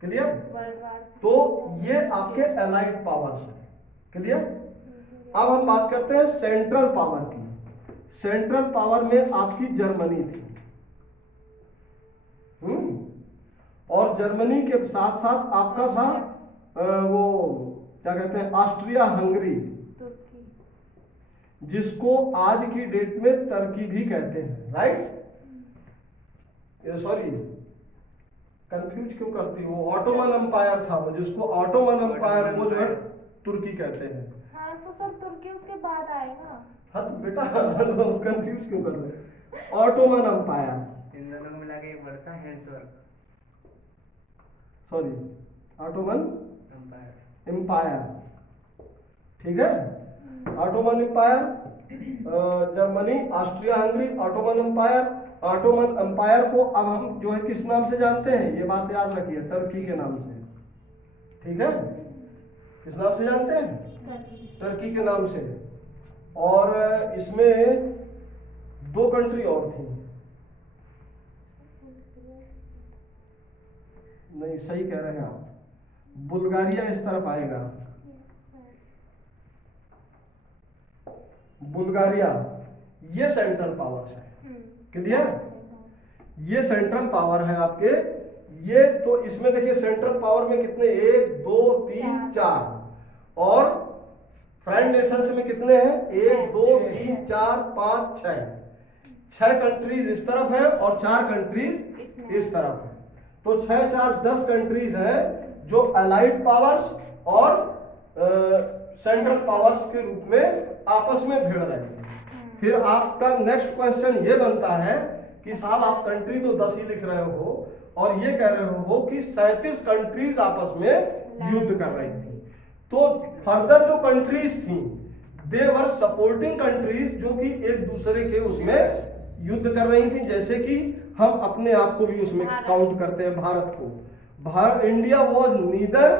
क्लियर? वर्ल्ड वार तो ये आपके अलाइड पावर्स हैं। क्लियर? अब हम बात करते हैं सेंट्रल पावर की। सेंट्रल पावर में आपकी जर्मनी थी। और जर्मनी के साथ साथ आपका था वो क्या कहते हैं, ऑस्ट्रिया हंगरी, तुर्की। जिसको आज की डेट में तुर्की भी कहते हैं। राइट? सॉरी, कंफ्यूज क्यों करती हो? ऑटोमन एम्पायर था वो, जिसको ऑटोमन एम्पायर वो जो है तुर्की कहते हैं। हाँ तो सब तुर्की उसके बाद आएगा। हाँ तो बेटा कंफ्यूज क्यों कर रहे हो? ऑटोमन एम्पायर, इन दोनों को मिला के एक बढ़ता है हैंसवर्क सॉरी ऑटोमन एम्पायर। एम्पायर। ठीक है? Ottoman Empire, Germany, Austria Hungary, Ottoman Empire. Ottoman Empire को अब हम जो है किस नाम से जानते हैं? ये बात याद रखिए, टर्की के नाम से। ठीक है? किस नाम से जानते हैं? टर्की के नाम से। और इसमें दो कंट्री और थी। नहीं, सही कह रहे हैं आप, बुल्गारिया इस तरफ आएगा। बुल्गारिया, ये सेंट्रल पावर्स है। क्लियर? ये सेंट्रल पावर है आपके। ये तो इसमें देखिए सेंट्रल पावर में कितने? 1 2 3 4। और फ्रेंड नेशंस में कितने हैं? 1 2 3 4 5 6। 6 कंट्रीज इस तरफ है और 4 कंट्रीज इस तरफ है। तो 6 4 10 कंट्रीज है जो अलाइड पावर्स और सेंट्रल पावर्स के रूप में आपस में भिड़ रहे हैं। फिर आपका नेक्स्ट क्वेश्चन ये बनता है कि साहब आप कंट्री तो 10 ही लिख रहे हो और ये कह रहे हो कि 37 कंट्रीज आपस में युद्ध कर रही थी। तो फर्दर जो कंट्रीज थी दे वर सपोर्टिंग कंट्रीज, जो कि एक दूसरे के उसमें युद्ध कर रही थी। जैसे कि हम अपने आप को भी उसमें काउंट करते हैं, भारत को। India was neither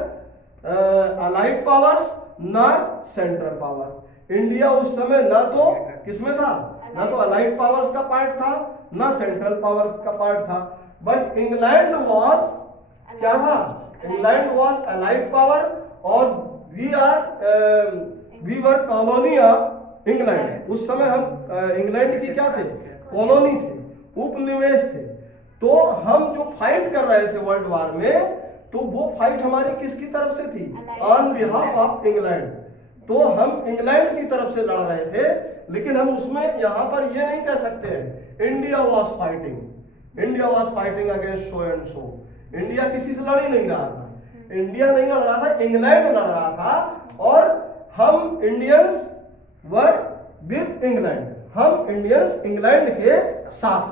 allied powers ना सेंट्रल पावर। इंडिया उस समय ना तो किसमें था? ना तो अलाइड पावर्स का पार्ट था ना सेंट्रल पावर्स का पार्ट था। बट इंग्लैंड वॉज क्या था? इंग्लैंड वॉज अलाइड पावर और we were colony of England. उस समय हम इंग्लैंड की क्या थे? कॉलोनी थे, उपनिवेश थे। तो हम जो फाइट कर रहे थे वर्ल्ड वार में, तो वो फाइट हमारी किसकी तरफ से थी? On behalf of England. तो हम इंग्लैंड की तरफ से लड़ रहे थे, लेकिन हम उसमें यहां पर ये नहीं कह सकते हैं India was fighting against so and so. India किसी से लड़ ही नहीं रहा था। इंडिया नहीं लड़ रहा था, इंग्लैंड लड़ रहा था। और हम इंडियंस वर विद इंग्लैंड, हम इंडियंस इंग्लैंड के साथ।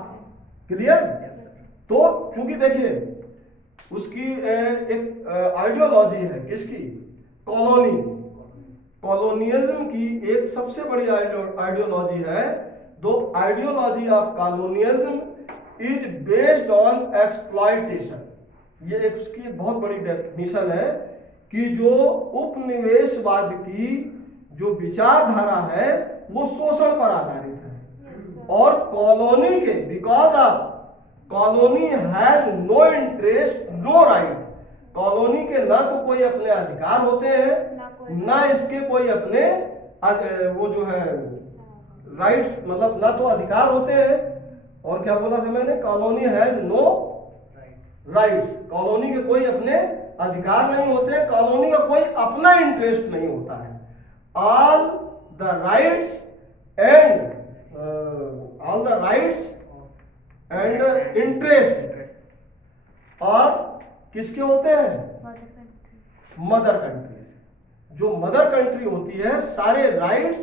क्लियर? तो क्योंकि देखिए उसकी एक आइडियोलॉजी है, किसकी? कॉलोनियलिज्म की एक सबसे बड़ी आइडियोलॉजी है। दो ideology of colonialism is based on exploitation. ये एक उसकी बहुत बड़ी डेफिनेशन है कि जो उपनिवेशवाद की जो विचारधारा है वो शोषण पर आधारित है। और कॉलोनी के because of colony has no interest no right. Colony के ना तो कोई अपने अधिकार होते हैं ना इसके कोई अपने वो जो है राइट्स, मतलब ना तो अधिकार होते हैं। और क्या बोला था मैंने? Colony has no rights. Colony के कोई अपने अधिकार नहीं होते हैं, कॉलोनी का कोई अपना इंटरेस्ट नहीं होता है। All the rights and interest और किसके होते हैं? Mother country. जो मदर कंट्री होती है, सारे राइट्स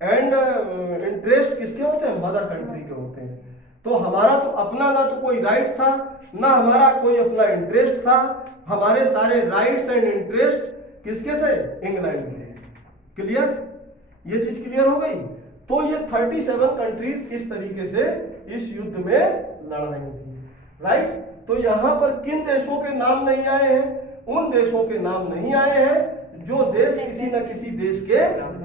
एंड इंटरेस्ट किसके होते हैं? मदर कंट्री के होते हैं। तो तो हमारा तो अपना ना तो कोई राइट था, ना हमारा कोई अपना इंटरेस्ट था, हमारे सारे राइट्स एंड इंटरेस्ट किसके थे? इंग्लैंड के। क्लियर? ये चीज क्लियर हो गई। तो ये 37 कंट्रीज इस तरीके से इस युद्ध में लड़ रही थी, राइट। तो यहां पर किन देशों के नाम नहीं आए हैं? उन देशों के नाम नहीं आए हैं जो देश किसी न किसी देश के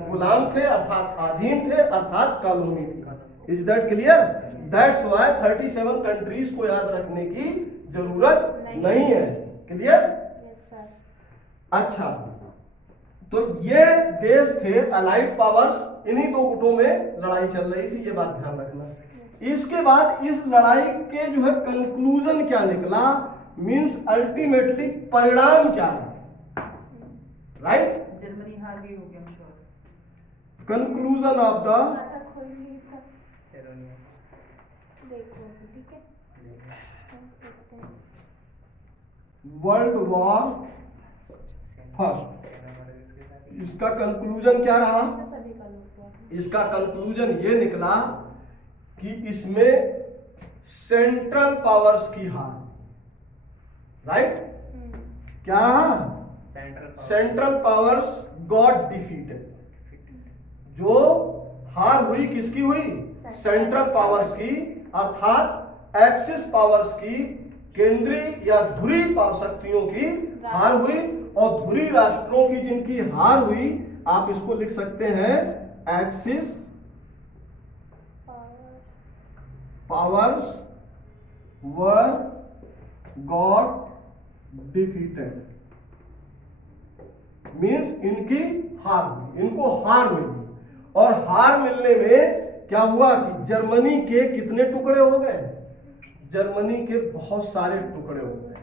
गुलाम थे, अर्थात अधीन थे, अर्थात कॉलोनी थी। Is that clear? That's why 37 countries को याद रखने की जरूरत नहीं है। क्लियर? Yes sir. अच्छा, तो ये देश थे अलाइड पावर्स, इन्हीं दो गुटों में लड़ाई चल रही थी, ये बात ध्यान रखना। इसके बाद इस लड़ाई के जो है कंक्लूजन क्या निकला, मींस अल्टीमेटली परिणाम क्या है, राइट? जर्मनी हार गई होगी, I'm sure। Conclusion of the खाता खोल नहीं था। जर्मनी। देखो ठीक है, हम देखते हैं। वर्ल्ड वॉर फर्स्ट, इसका कंक्लूजन क्या रहा? तो सभी का लोग हुआ। इसका कंक्लूजन ये निकला कि इसमें सेंट्रल पावर्स की हार, राइट? क्या रहा? Central powers got defeated. जो हार हुई किसकी हुई? सेंट्रल पावर्स की, अर्थात एक्सिस पावर्स की, केंद्रीय या धुरी शक्तियों की हार हुई। और धुरी राष्ट्रों की जिनकी हार हुई, आप इसको लिख सकते हैं एक्सिस पावर्स वर गॉट डिफीटेड। मींस इनकी हार हुई, इनको हार मिली। और हार मिलने में क्या हुआ कि जर्मनी के कितने टुकड़े हो गए? जर्मनी के बहुत सारे टुकड़े हो गए।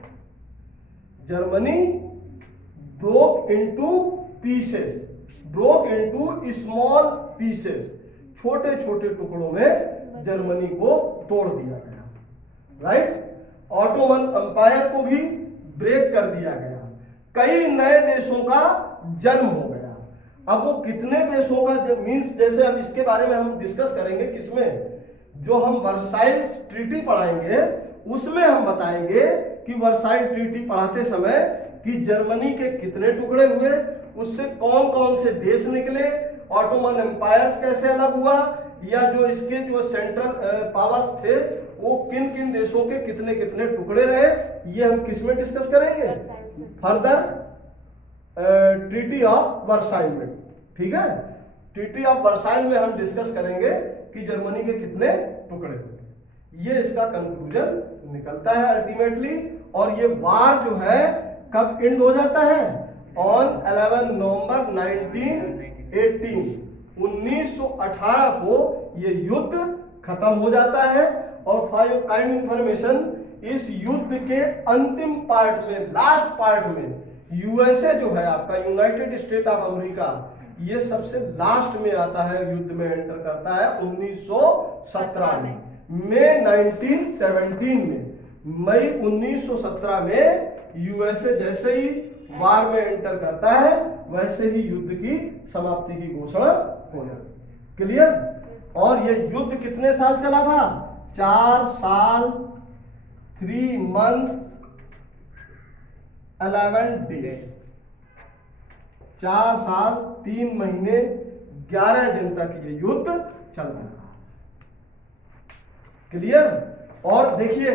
Germany broke into pieces, broke into small pieces, छोटे छोटे टुकड़ों में जर्मनी को तोड़ दिया गया, राइट। ऑटोमन एम्पायर को भी ब्रेक कर दिया गया। कई नए देशों का जन्म हो गया। अब वो कितने देशों का मीन्स, जैसे अब इसके बारे में हम डिस्कस करेंगे किसमें, जो हम वर्साइल्स ट्रीटी पढ़ाएंगे उसमें हम बताएंगे कि वर्साइल ट्रीटी पढ़ाते समय कि जर्मनी के कितने टुकड़े हुए, उससे कौन कौन से देश निकले, ऑटोमन एम्पायर्स कैसे अलग हुआ, या जो इसके जो सेंट्रल पावर्स थे वो किन किन देशों के कितने कितने टुकड़े रहे, ये हम किस में डिस्कस करेंगे? फर्दर ट्रीटी ऑफ वर्साइल में, ठीक है। ट्रीटी ऑफ वर्साइल में हम डिस्कस करेंगे कि जर्मनी के कितने टुकड़े हुए। ये इसका कंक्लूजन निकलता है अल्टीमेटली। और ये वार जो है कब एंड हो जाता है? ऑन 11 नवंबर 1918, 1918 को ये युद्ध खत्म हो जाता है। और फॉर योर काइंड इंफॉर्मेशन, इस युद्ध के अंतिम पार्ट में, लास्ट पार्ट में, यूएसए जो है आपका, यूनाइटेड स्टेट ऑफ अमेरिका, ये सबसे लास्ट में आता है, युद्ध में एंटर करता है 1917 में, मई 1917 में, मई 1917 में यूएसए जैसे ही वार में एंटर करता है वैसे ही युद्ध की समाप्ति की घोषणा हो जाती। क्लियर? और ये युद्ध कितने साल चला था? 4 साल 3 मंथ 11 डेज, 4 साल 3 महीने 11 दिन तक ये युद्ध चल रहा। क्लियर? और देखिए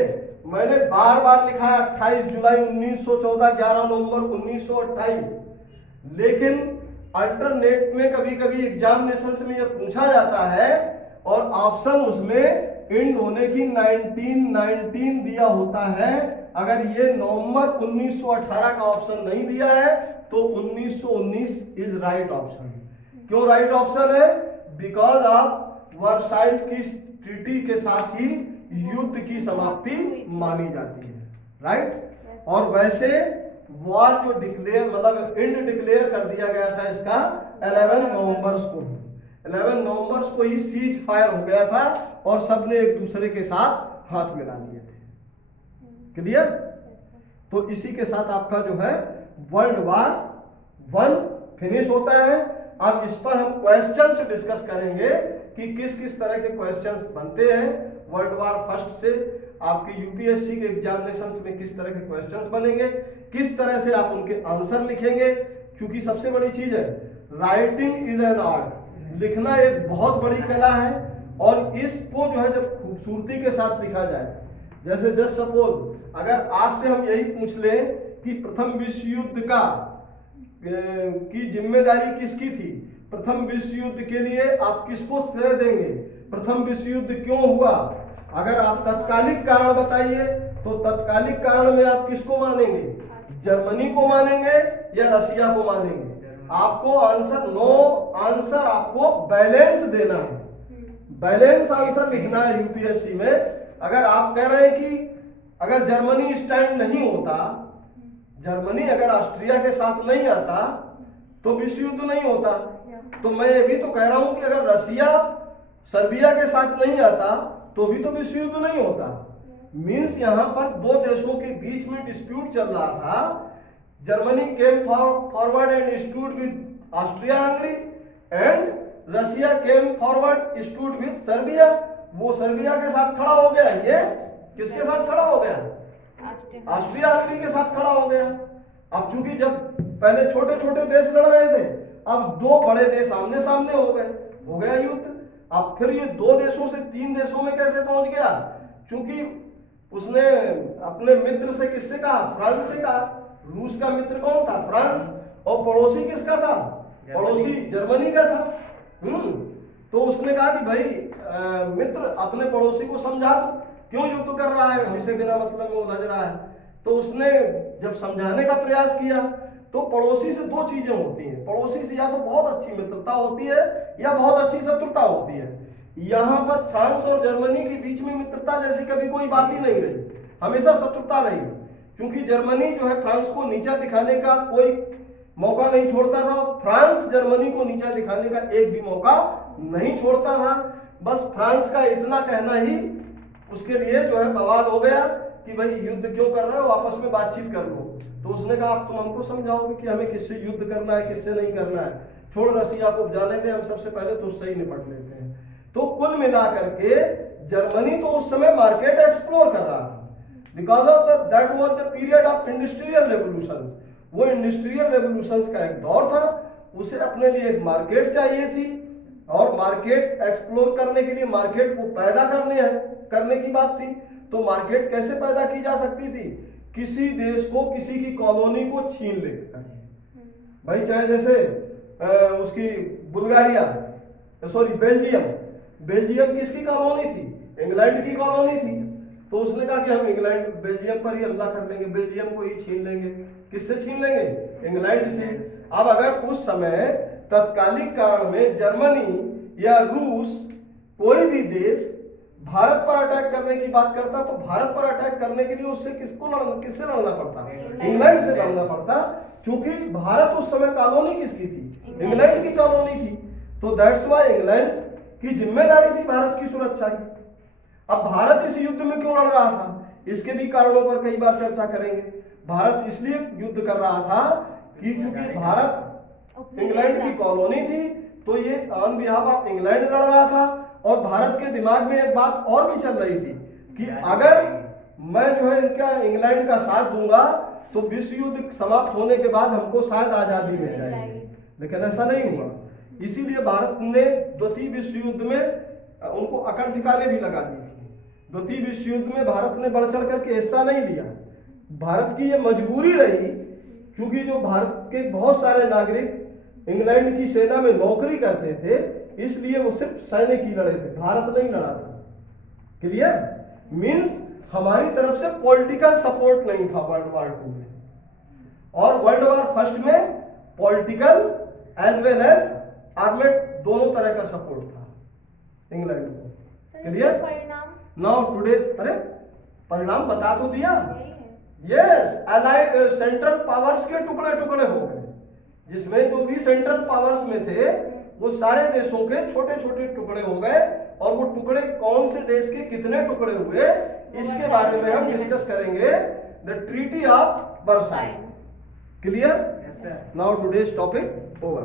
मैंने बार बार लिखा है 28 जुलाई 1914, 11 नवंबर 1928, लेकिन अल्टरनेट में कभी कभी एग्जामिनेशंस में ये पूछा जाता है और ऑप्शन उसमें एंड होने की 1919 दिया होता है। अगर ये नवंबर 1918 का ऑप्शन नहीं दिया है तो 1919 इज राइट ऑप्शन। क्यों राइट ऑप्शन है? बिकॉज ऑफ वर्साइल की ट्रीटी के साथ ही युद्ध की समाप्ति मानी जाती है, राइट। और वैसे वॉर जो डिक्लेयर, मतलब एंड डिक्लेयर कर दिया गया था इसका 11 नवंबर को, 11 नवंबर को ही सीज फायर हो गया था और सबने एक दूसरे के साथ हाथ मिला लिए थे। क्लियर? तो इसी के साथ आपका जो है वर्ल्ड वॉर 1 फिनिश होता है। अब इस पर हम क्वेश्चन से डिस्कस करेंगे कि किस किस तरह के क्वेश्चंस बनते हैं वर्ल्ड वार फर्स्ट से। आपके यूपीएससी के एग्जामिनेशंस में किस तरह के क्वेश्चंस बनेंगे, किस तरह से आप उनके आंसर लिखेंगे, क्योंकि सबसे बड़ी चीज है राइटिंग इज एन आर्ट। लिखना एक बहुत बड़ी कला है और इसको जो है जब खूबसूरती के साथ लिखा जाए, जैसे जस्ट सपोज अगर आपसे हम यही पूछ लें कि प्रथम विश्व युद्ध का की जिम्मेदारी किसकी थी, प्रथम विश्व युद्ध के लिए आप किसको श्रेय देंगे, प्रथम विश्व युद्ध क्यों हुआ, अगर आप तत्कालिक कारण बताइए तो तत्कालिक कारण में आप किसको मानेंगे, जर्मनी को मानेंगे या रसिया को मानेंगे। आपको आंसर नो आंसर आपको बैलेंस देना है, बैलेंस आंसर लिखना है यूपीएससी में। अगर आप कह रहे हैं कि अगर जर्मनी स्टैंड नहीं होता, जर्मनी अगर ऑस्ट्रिया के साथ नहीं आता तो विश्व युद्ध नहीं होता, तो मैं ये भी तो कह रहा हूं कि अगर रसिया सर्बिया के साथ नहीं आता तो भी तो विश्व युद्ध नहीं होता। मींस यहां पर दो देशों के बीच में डिस्प्यूट चल रहा था। Germany came forward and stood with Austria Hungary and Russia came forward stood with Serbia. वो सर्बिया के साथ खड़ा हो गया, ये किसके साथ खड़ा हो गया, ऑस्ट्रिया हंगरी के साथ खड़ा हो गया। अब चूंकि जब पहले छोटे छोटे देश लड़ रहे थे, अब दो बड़े देश आमने सामने हो गए, हो गया युद्ध। अब फिर ये दो देशों से तीन देशों में कैसे पहुंच गया, क्योंकि उसने अपने मित्र से किससे कहा, फ्रांस से कहा। रूस का मित्र कौन था, फ्रांस, और पड़ोसी किसका था, पड़ोसी जर्मनी का था। तो उसने कहा कि भाई मित्र अपने पड़ोसी को समझा दो, क्यों युद्ध कर रहा है, हमसे बिना मतलब में उलझ रहा है। तो उसने जब समझाने का प्रयास किया तो पड़ोसी से दो चीजें होती हैं, पड़ोसी से या तो बहुत अच्छी मित्रता होती है या बहुत अच्छी शत्रुता होती है। यहाँ पर फ्रांस और जर्मनी के बीच में मित्रता जैसी कभी कोई बात ही नहीं रही, हमेशा शत्रुता रही, क्योंकि जर्मनी जो है फ्रांस को नीचा दिखाने का कोई मौका नहीं छोड़ता था, फ्रांस जर्मनी को नीचा दिखाने का एक भी मौका नहीं छोड़ता था। बस फ्रांस का इतना कहना ही उसके लिए जो है बवाल हो गया कि भाई युद्ध क्यों कर रहे हो, आपस में बातचीत कर लो। तो उसने कहा अब तुम हमको समझाओगे कि हमें किससे युद्ध करना है, किससे नहीं करना है, छोड़ रसिया को जाने दे, हम सबसे पहले तो उससे ही निपट लेते हैं। तो कुल मिलाकर के जर्मनी तो उस समय मार्केट एक्सप्लोर कर रहा था, because of that was the period of industrial revolution. वो इंडस्ट्रियल रेवोल्यूशन का एक दौर था, उसे अपने लिए एक मार्केट चाहिए थी, और मार्केट एक्सप्लोर करने के लिए मार्केट को पैदा करने की बात थी। तो मार्केट कैसे पैदा की जा सकती थी, किसी देश को किसी की कॉलोनी को छीन लेकर, भाई चाहे जैसे उसकी बुल्गारिया सॉरी बेल्जियम किसकी कॉलोनी थी, इंग्लैंड की कॉलोनी थी। तो उसने कहा कि हम इंग्लैंड बेल्जियम पर ही हमला कर लेंगे, बेल्जियम को ही छीन लेंगे। किससे छीन लेंगे, इंग्लैंड से। अब अगर उस समय तत्कालिक कारण में जर्मनी या रूस कोई भी देश भारत पर अटैक करने की बात करता, तो भारत पर अटैक करने के लिए उससे किससे लड़ना पड़ता, इंग्लैंड से लड़ना पड़ता, क्योंकि भारत उस समय कॉलोनी किसकी थी, इंग्लैंड की कॉलोनी थी। तो दैट्स व्हाई इंग्लैंड की जिम्मेदारी थी भारत की सुरक्षा की। अब भारत इस युद्ध में क्यों लड़ रहा था, इसके भी कारणों पर कई बार चर्चा करेंगे। भारत इसलिए युद्ध कर रहा था कि चूंकि भारत इंग्लैंड की कॉलोनी थी, तो ये ऑन बिहाफ ऑफ इंग्लैंड लड़ रहा था। और भारत के दिमाग में एक बात और भी चल रही थी कि अगर मैं जो है इनका इंग्लैंड का साथ दूंगा तो विश्व युद्ध समाप्त होने के बाद हमको शायद आजादी मिल जाएगी, लेकिन ऐसा नहीं हुआ। इसीलिए भारत ने द्वितीय विश्व युद्ध में उनको अकड़ ठिकाने भी लगा दी थी। द्वितीय विश्व युद्ध में भारत ने बढ़ चढ़ करके हिस्सा नहीं लिया, भारत की ये मजबूरी रही, क्योंकि जो भारत के बहुत सारे नागरिक इंग्लैंड की सेना में नौकरी करते थे, इसलिए वो सिर्फ सैनिक ही लड़े थे, भारत नहीं लड़ा था। क्लियर, मींस हमारी तरफ से पॉलिटिकल सपोर्ट नहीं था वर्ल्ड वार 2 में, और वर्ल्ड वार फर्स्ट में political as well as armed दोनों तरह का सपोर्ट था इंग्लैंड को। क्लियर, नाउ टुडे, अरे परिणाम बता तो दिया, यस, अलाइड सेंट्रल पावर्स के टुकड़े टुकड़े हो गए, जिसमें जो भी सेंट्रल पावर्स में थे वो सारे देशों के छोटे छोटे टुकड़े हो गए, और वो टुकड़े कौन से देश के कितने टुकड़े हुए इसके बारे में हम डिस्कस करेंगे, the treaty of Versailles. Clear, now today's topic over.